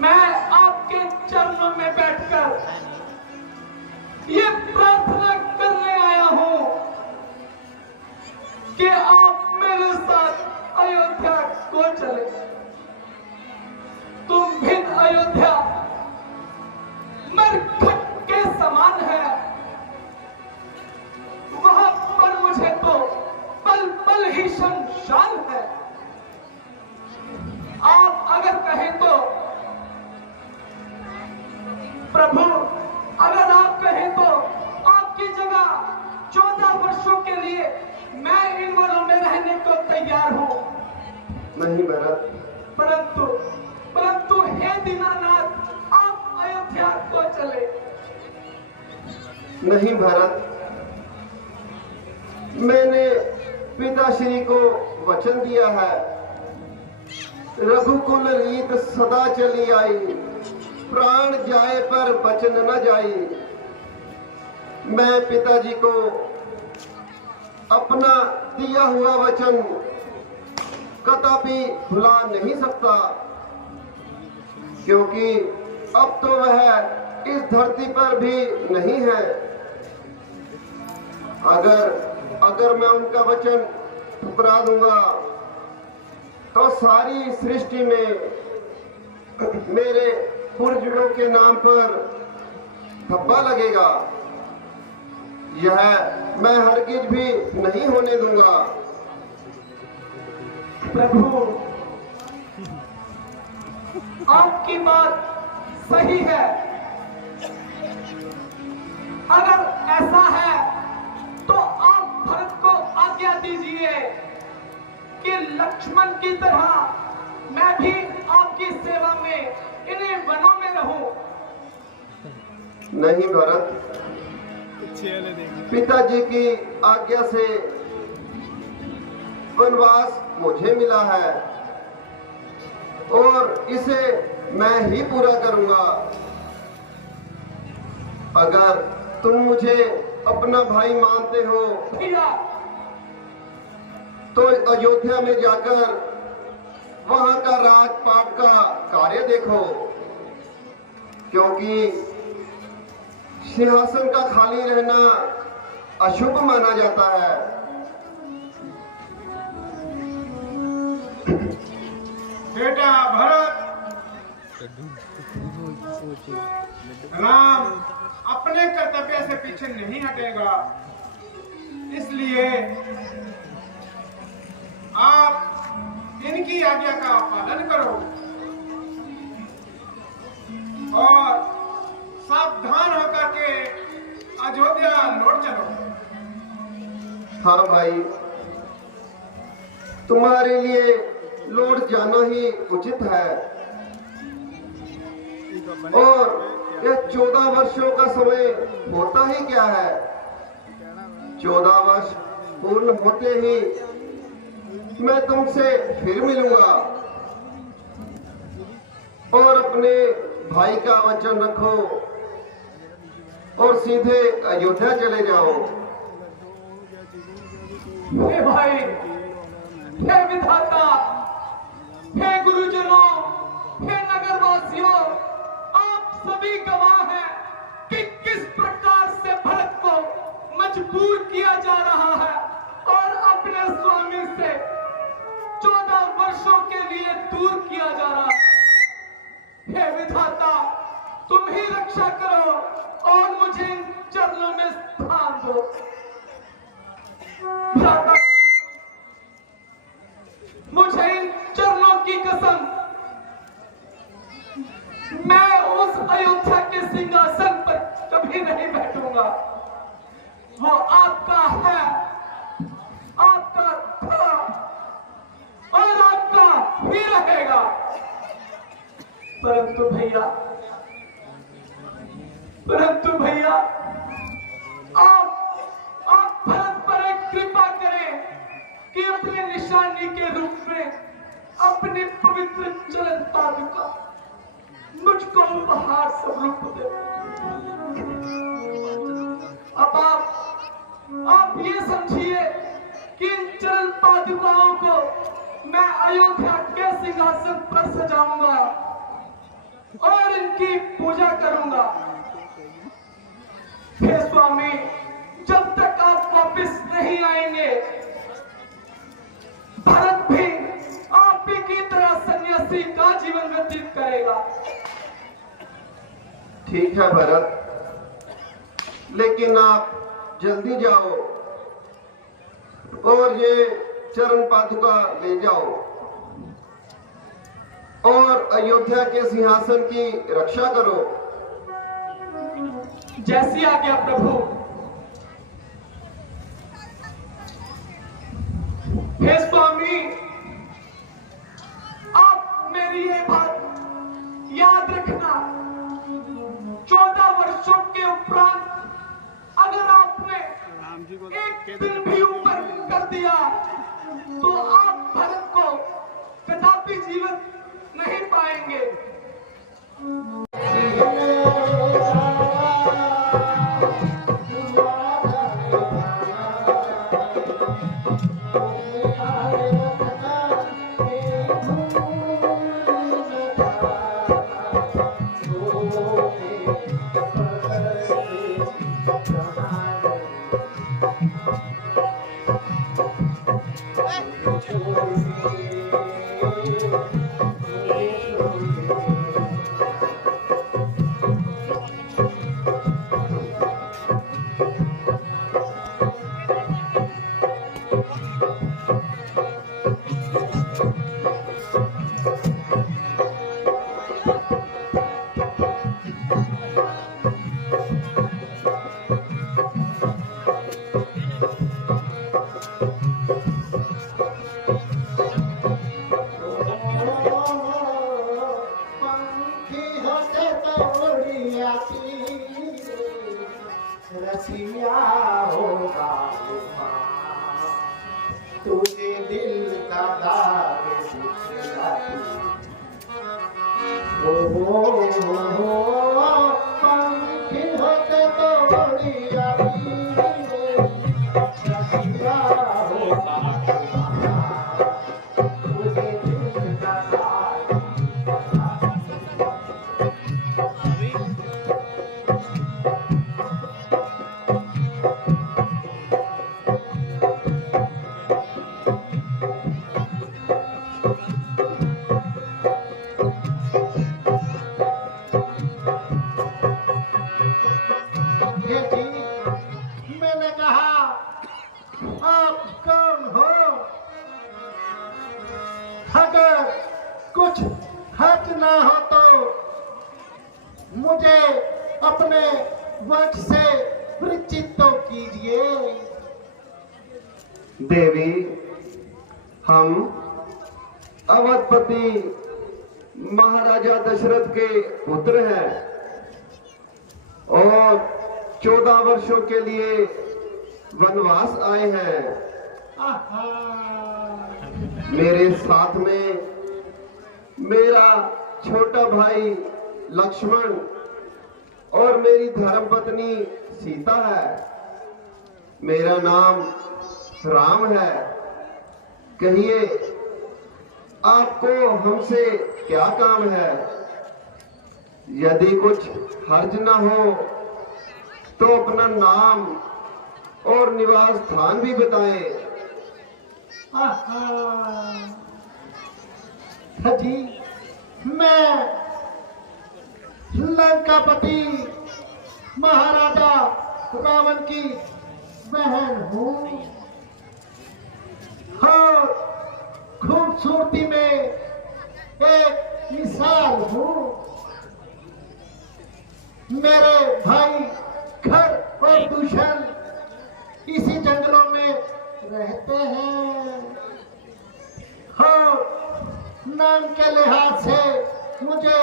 मैं आपके चरणों में बैठकर ये प्रार्थना करने आया हूं कि आप मेरे साथ अयोध्या को चले। तुम भिन्न अयोध्या मरघट के समान है, वहां पर मुझे तो पल पल ही नहीं भरत, परंतु परंतु हे दीनानाथ, आप अयोध्या को चले। नहीं भरत, मैंने पिताश्री को वचन दिया है, रघुकुल रीत सदा चली आई, प्राण जाए पर वचन न जाई। मैं पिताजी को अपना दिया हुआ वचन कदापि भुला नहीं सकता, क्योंकि अब तो वह इस धरती पर भी नहीं है। अगर मैं उनका वचन ठुकरा दूंगा तो सारी सृष्टि में मेरे पूर्वजों के नाम पर धब्बा लगेगा। यह मैं हरगिज भी नहीं होने दूंगा। प्रभु, आपकी बात सही है। अगर ऐसा है तो आप भरत को आज्ञा दीजिए कि लक्ष्मण की तरह मैं भी आपकी सेवा में इन्हीं वनों में रहूं। नहीं भरत, पिताजी की आज्ञा से वनवास मुझे मिला है और इसे मैं ही पूरा करूंगा। अगर तुम मुझे अपना भाई मानते हो तो अयोध्या में जाकर वहां का राजपाट का कार्य देखो, क्योंकि सिंहासन का खाली रहना अशुभ माना जाता है। बेटा भरत, राम अपने कर्तव्य से पीछे नहीं हटेगा, इसलिए आप इनकी आज्ञा का पालन करो और सावधान होकर के अयोध्या लौट चलो। हाँ भाई, तुम्हारे लिए लौट जाना ही उचित है। और यह 14 वर्षों का समय होता ही क्या है। 14 वर्ष पूर्ण होते ही मैं तुमसे फिर मिलूंगा। और अपने भाई का वचन रखो और सीधे अयोध्या चले जाओ। हे भाई, हे विधाता, हे गुरुजनों, हे नगरवासियों, आप सभी गवाह हैं कि किस प्रकार से भरत को मजबूर किया जा रहा है और अपने स्वामी से 14 वर्षों के लिए दूर किया जा रहा है। हे विधाता, तुम ही रक्षा करो और मुझे इन चरणों में स्थान दो। भ्राता जी, मुझे इन चरणों की कसम, मैं उस अयोध्या के सिंहासन पर कभी नहीं बैठूंगा। वो आपका है, आपका था और आपका ही रहेगा। परंतु भैया, आप भरत पर एक कृपा करें कि अपने निशानी के रूप में अपनी पवित्र चरण पादुका मुझको उपहार स्वरूप दे। अब आप ये समझिए कि इन चरण पादुकाओं को मैं अयोध्या के सिंहासन पर सजाऊंगा और इनकी पूजा करूंगा। हे स्वामी, जब तक आप वापस नहीं आएंगे, भरत भी आप ही की तरह सन्यासी का जीवन व्यतीत करेगा। ठीक है भरत, लेकिन आप जल्दी जाओ और ये चरण पादुका ले जाओ और अयोध्या के सिंहासन की रक्षा करो। जैसी आज्ञा प्रभु। हे स्वामी, याद रखना, 14 वर्षों के उपरांत अगर आपने एक दिन भी ऊपर कर दिया तो आप भरत को कदापि जीवित नहीं पाएंगे। रसिया होगा तुझे दिल का दाग दिखलाती, पंखी होते तो बढ़िया रसिया होगा तुझे दिल का दाग। मैंने कहा आप कौन हो? अगर कुछ हर्ज ना हो तो मुझे अपने वंश से परिचित तो कीजिए। देवी, हम अवधपति महाराजा दशरथ के पुत्र हैं और 14 वर्षों के लिए वनवास आए हैं। मेरे साथ में मेरा छोटा भाई लक्ष्मण और मेरी धर्मपत्नी सीता है। मेरा नाम राम है। कहिए, आपको हमसे क्या काम है? यदि कुछ हर्ज न हो तो अपना नाम और निवास स्थान भी बताएं। जी, मैं लंकापति महाराजा रावण की बहन हूँ और खूबसूरती में एक मिसाल हूँ। मेरे भाई खर और दूषण इसी जंगलों में रहते हैं और नाम के लिहाज से मुझे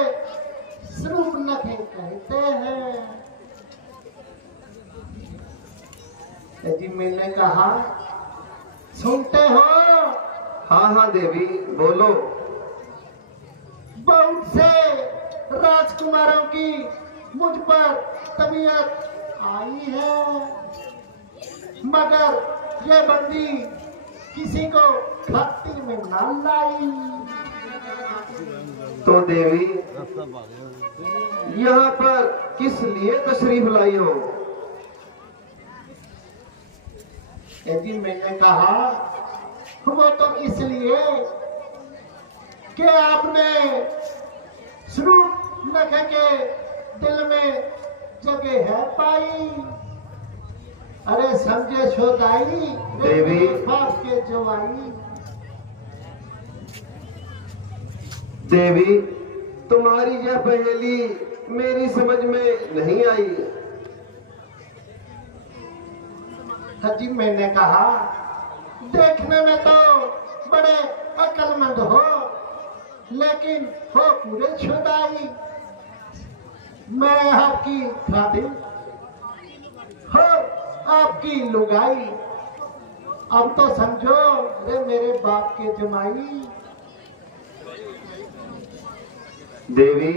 शूर्पणखा कहते हैं। जी, मैंने कहा सुनते हो? हाँ हाँ देवी, बोलो। बहुत से राजकुमारों की मुझ पर तबीयत आई है, मगर ये बंदी किसी को खातिर में ना लाई। तो देवी, यहाँ पर किस लिए तशरीफ लाई हो? जी, मैंने कहा वो तो इसलिए कि आपने शूर्पणखा के दिल में जगह है पाई। अरे समझे शोधाई देवी, बाप के जवाई। देवी, तुम्हारी यह पहेली मेरी समझ में नहीं आई। जी, मैंने कहा देखने में तो बड़े अक्लमंद हो, लेकिन हो पूरे छुदाई। मैं आपकी खातिर आपकी लुगाई, अब तो समझो रे मेरे बाप के जमाई। देवी,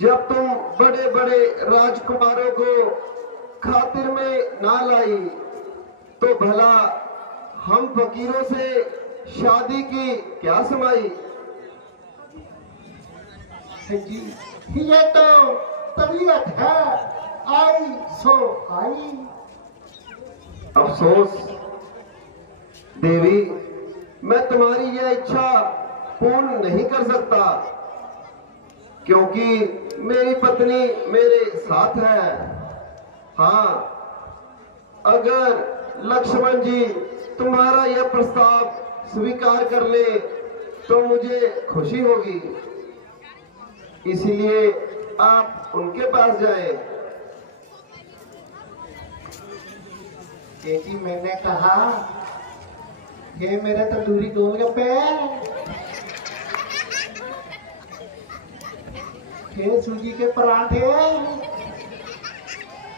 जब तुम बड़े बड़े राजकुमारों को खातिर में ना लाई तो भला हम फकीरों से शादी की क्या समाई। जी ये तो तबीयत है, आई सो आई। अफसोस देवी, मैं तुम्हारी यह इच्छा पूर्ण नहीं कर सकता, क्योंकि मेरी पत्नी मेरे साथ है। हाँ, अगर लक्ष्मण जी तुम्हारा यह प्रस्ताव स्वीकार कर ले तो मुझे खुशी होगी, इसलिए आप उनके पास जाएं। जी मैंने कहा ये मेरे तंदूरी गोलगप्पे, ये सूजी के पराठे,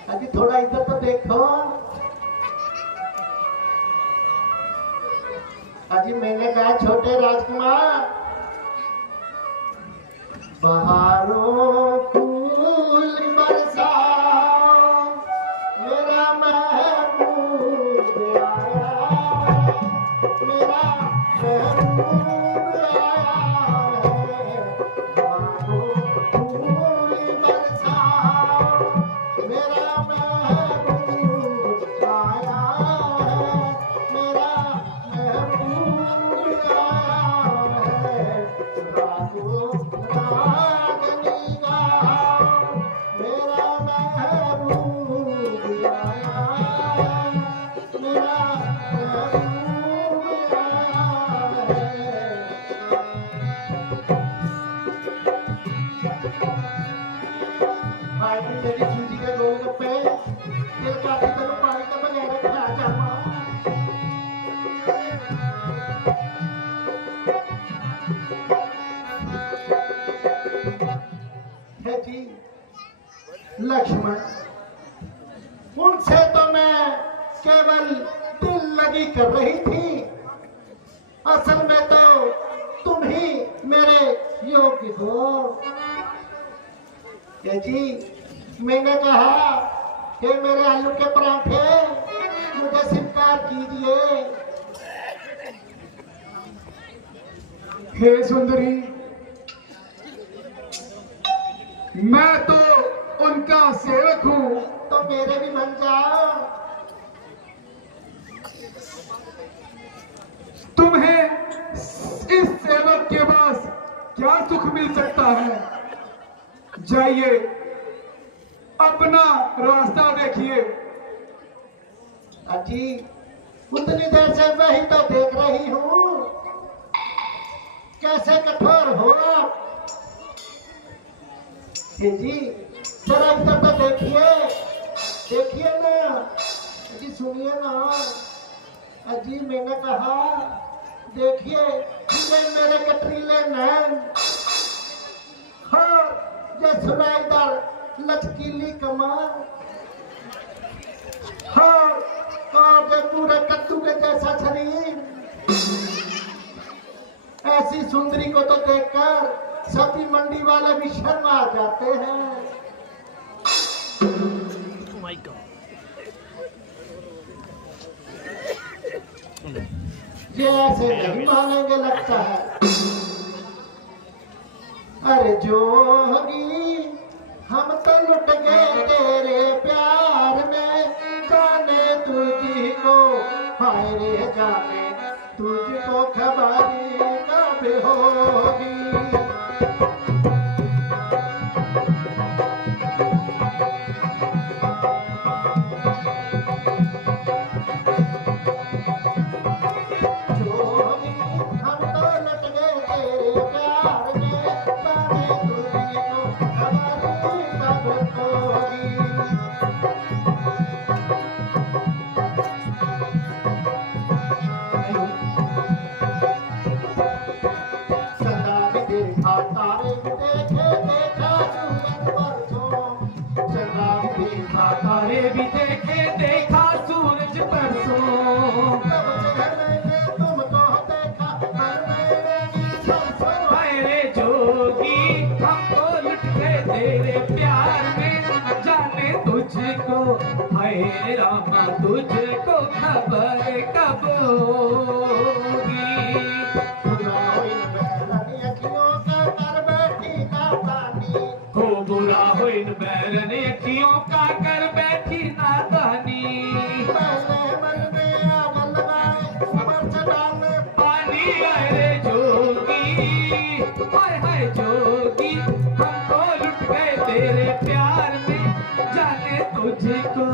अभी थोड़ा इधर तो देखो। अजी मैंने कहा छोटे राजकुमार, बहारों फूल बरसाओ, मेरा महबूब आया, मेरा महबूब आया है। बहारों फूल बरसाओ, मेरा महबूब आया है, मेरा महबूब आया है। रागो रागनी गाओ, मेरा महबूब आया है, मेरा महबूब आया है। भाई तेरी सूजी के गोलगप्पे, दिल का तेरे पानी का बगैर खा जामा। है जी लक्ष्मण, उनसे तो मैं केवल दिल लगी कर रही थी, असल में तो तुम ही मेरे योग्य हो। ये जी मैंने कहा कि मेरे आलू के पराठे मुझे स्वीकार कीजिए। हे सुंदरी, मैं तो उनका सेवक हूँ। तो मेरे भी बन जाओ। तुम्हें इस सेवक के पास क्या सुख मिल सकता है? जाइए, अपना रास्ता देखिए। अजी उतनी देर से मैं ही तो देख रही हूँ, कैसे कठोर हो आप। जी जरा इधर तो देखिए, देखिए ना अजी, सुनिए ना अजी, मैंने कहा देखिए ये मेरे कटरीले नैन, हाँ ये सुनाईदार लचकीली कमर, हाँ और ये पूरे कद्दू के जैसा शरीर। ऐसी सुंदरी को तो देखकर सब्जी मंडी वाले भी शर्मा जाते हैं। ये ऐसे नहीं मानेंगे लगता है। अरे जोगी हम तो लुट गए तेरे प्यार में, जाने तुझी को हाय रे जाने तुझको खबरी कब होगी। सदा भी देखा तारे, देखे देखा सूरज परसों बुरा होई बैरन अखियों का कर बैठी नादानी। हो बुरा होइन बैरन अखियों का कर बैठी नादानी। पहले मन में आग लगाए ऊपर से डाले पानी अरे जोगी, हाय हाय जोगी, हम तो लुट गए तेरे प्यार में, जाने तुझको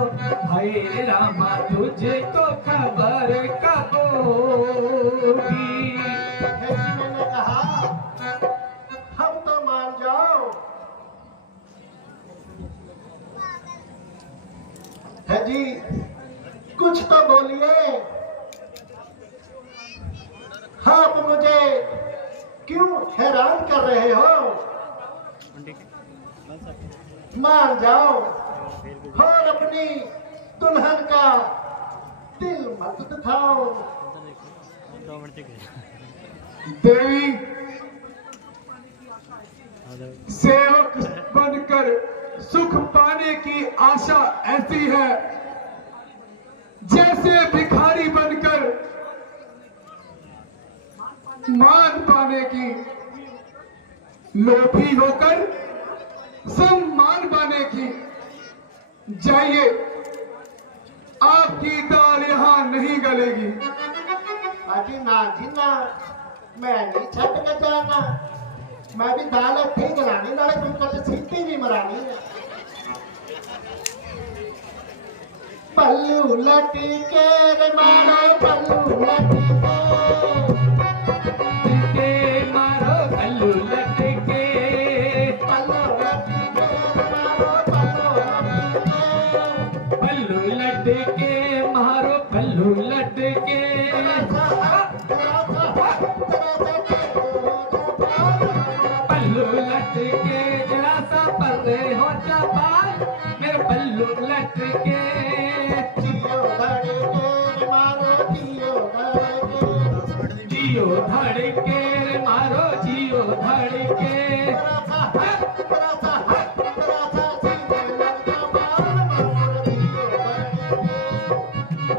हाय रामा तुझको खबर कब होगी। मैंने कहा हम तो मान जाओ। है जी कुछ तो बोलिए, आप मुझे क्यों हैरान कर रहे हो? मान जाओ और अपनी दुल्हन का दिल मत दुखाओ। देवी सेवक बनकर सुख पाने की आशा ऐसी है जैसे भिखारी बनकर मान पाने की, लोभी होकर सम्मान पाने की। जाइए, आपकी दाल यहां नहीं गलेगी। अजी ना जी ना, मैं नहीं छट के जाना। मैं भी दाल इत्थे गलानी, नाले तुमको तो सीटी भी मरानी है। पल्लू लटी के रे मारो पल्लू लटी के मारो पल्लू लटके, पल्लू लटी के रे मारो पल्लू लटी के। पल्लू लटके मारो पल्लू लटके। पल्लू लटके जरा सा पल्ले हो चपाल, मेरे पल्लू लटके। जियो धड़के मारो जियो धड़के। जियो धड़के मारो जियो धड़के।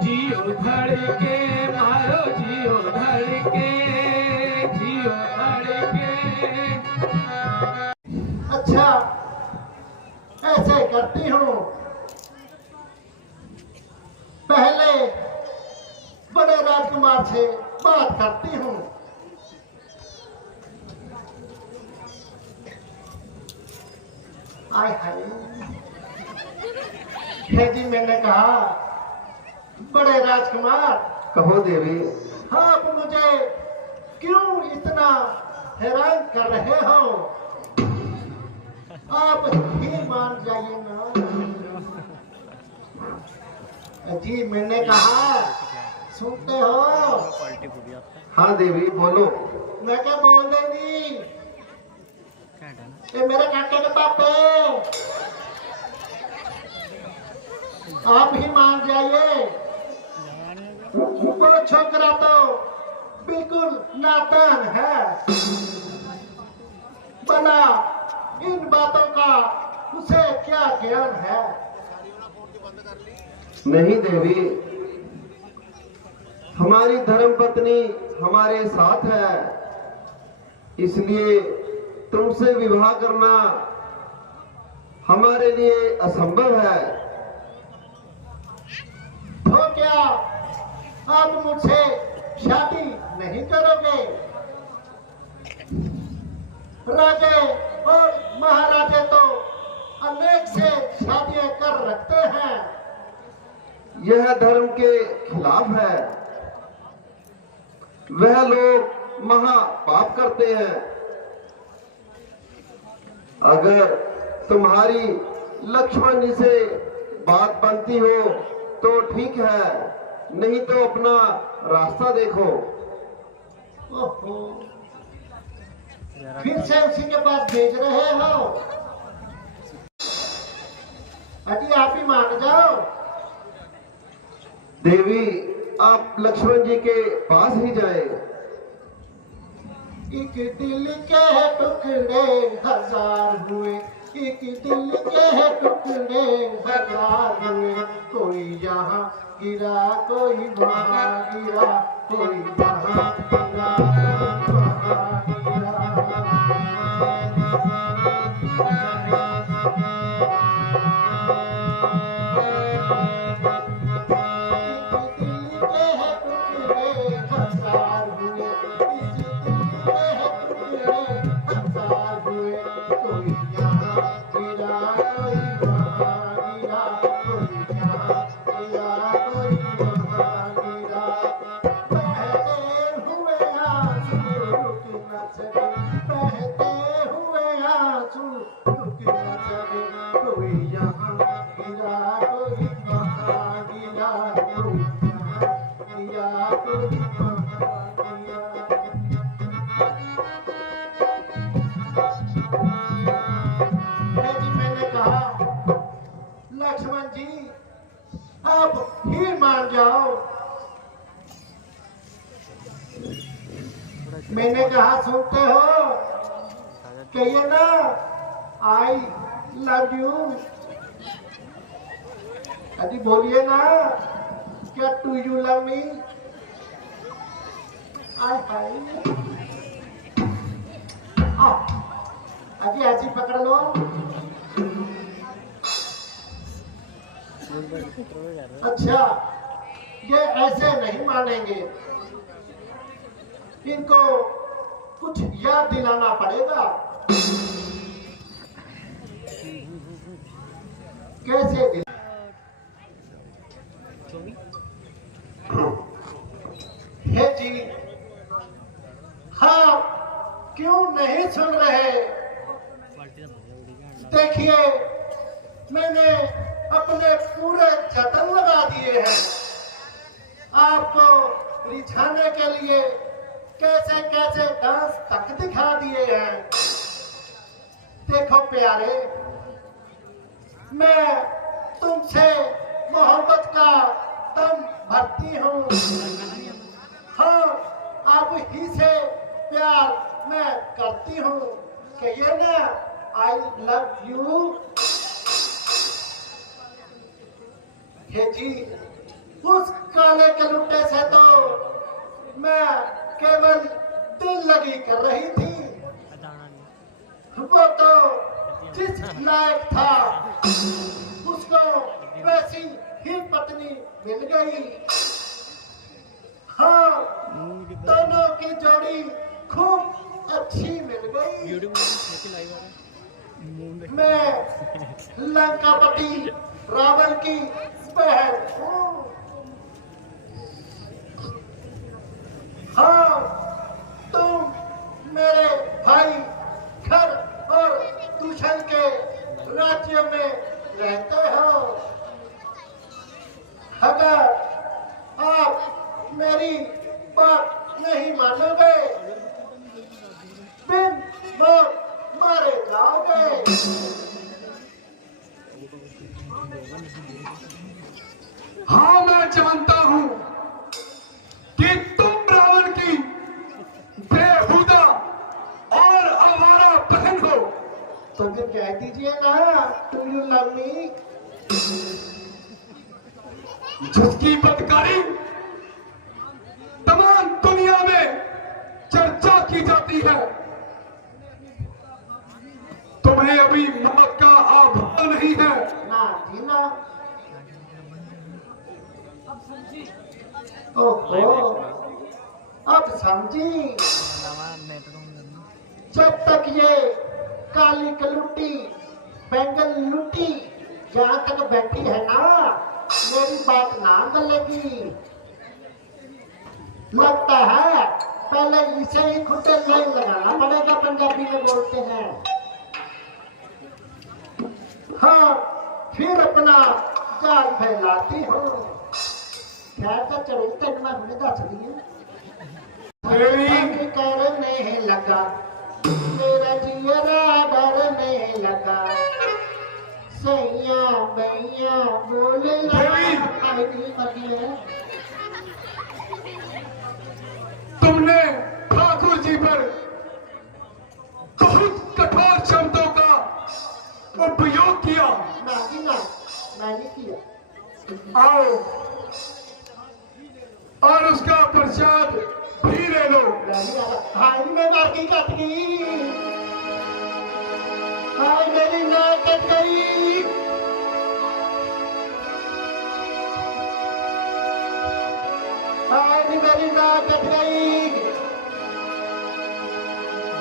जियो धड़के मारो जियो धड़के, जियो धड़के। अच्छा ऐसे करती हूँ, पहले बड़े राजकुमार से बात करती हूँ। आय हाय, है जी मैंने कहा बड़े राजकुमार, कहो देवी। आप मुझे क्यों इतना हैरान कर रहे हो? आप ही मान जाइए ना। जी मैंने कहा सुनते हो? हाँ देवी बोलो। मैं क्या बोल देगी? ये मेरे काके के पापे, आप ही मान जाइए। वो छोकरा तो बिल्कुल नादान है, बना इन बातों का उसे क्या ज्ञान है? नहीं देवी, हमारी धर्मपत्नी हमारे साथ है, इसलिए तुमसे विवाह करना हमारे लिए असंभव है। तो क्या आप मुझसे शादी नहीं करोगे? राजे और महाराजे तो अनेक से शादियां कर रखते हैं। यह धर्म के खिलाफ है। वह लोग महा पाप करते हैं। अगर तुम्हारी लक्ष्मण जी से बात बनती हो तो ठीक है, नहीं तो अपना रास्ता देखो। ओहो, फिर से उसी के पास भेज रहे हो? अजी आप ही मान जाओ। देवी, आप लक्ष्मण जी के पास ही जाए। एक दिल के टुकड़े हजार हुए, एक दिल के टुकड़े हजार हुए, कोई यहाँ गिरा, कोई वहाँ गिरा, कोई वहाँ गिरा, वहाँ गिरा। लक्ष्मण जी अब ही मान जाओ। मैंने कहा सुनते हो, कहिए ना आई लव यू। अजी बोलिए ना, क्या टू यू लव मी? आई अजी ऐसी पकड़ लो। अच्छा, ये ऐसे नहीं मानेंगे, इनको कुछ याद दिलाना पड़ेगा। कैसे हे जी, हाँ क्यों नहीं सुन रहे? देखिए, मैंने अपने पूरे जतन लगा दिए हैं आपको रिझाने के लिए। कैसे कैसे डांस तक दिखा दिए हैं। देखो प्यारे, मैं तुमसे मोहब्बत का दम भरती हूँ। हाँ, आप ही से प्यार मैं करती हूँ। कहिए ना आई लव यू। हे जी, उस काले कलुट्टे से तो मैं केवल दिल लगी कर रही थी। वो तो जिस लायक था उसको वैसी ही पत्नी मिल गई। हाँ, दोनों की जोड़ी खूब अच्छी मिल गई। मैं लंकापति रावण की बहन हूँ। हाँ, तुम मेरे भाई घर और दूषण के राज्य में रहते हो। अगर आप मेरी बात नहीं मानोगे, बिन मौत मारे जाओगे। हाँ, मैं जानता हूं कि तुम रावण की बेहुदा और आवारा बहन हो। तो फिर कह दीजिए ना टू यू लव मी। जिसकी बदकारी तमाम दुनिया में चर्चा की जाती है, तुम्हें अभी मौत का आभार नहीं है। ना जी ना। ओहो, अब समझी। जब तक ये काली कलुटी बैंगन लुटी जहाँ तक बैठी है ना, मेरी बात ना गलेगी। लगता है पहले इसे ही खुटे नहीं लगाना पड़ेगा, पंजाबी में बोलते हैं। हाँ, फिर अपना जाल फैलाती हूँ। खैर तो चलो, तेन मैं हमने दस दिए। करने लगा मेरा जियरा डरने लगा। सैया भैया बोले तुमने ठाकुर जी पर बहुत कठोर शब्दों का उपयोग किया। ना जी ना, मैंने किया। आओ और उसका प्रसाद भी ले लो। हाय मैं नाक कट गई, हाय मेरी नाक कट गई। हाय मेरी नाक कट गई।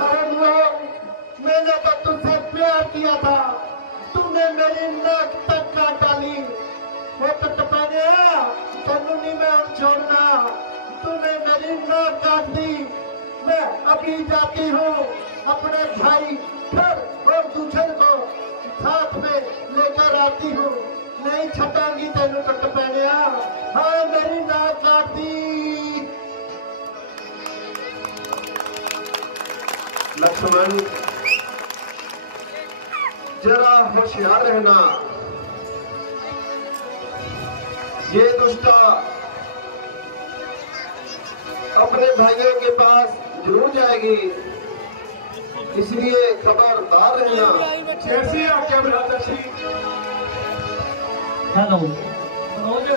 अरे मैंने तो तुझसे प्यार किया था, तूने मेरी नाक तक काट डाली। वो तो पहले तेनू नहीं मैं अब छोड़ना, तूने मेरी नाक काट दी। मैं अभी जाती हूँ अपने भाई फिर और दूसरे को साथ में लेकर आती हूँ, नहीं छटांगी तेनू कट पहले। हाँ मेरी नाक काट दी। लक्ष्मण जरा होशियार रहना, ये दुष्टा अपने भाइयों के पास जरूर जाएगी, इसलिए खबरदार रहना। जैसी आज्ञा भ्राता श्री। हेलो मनोज,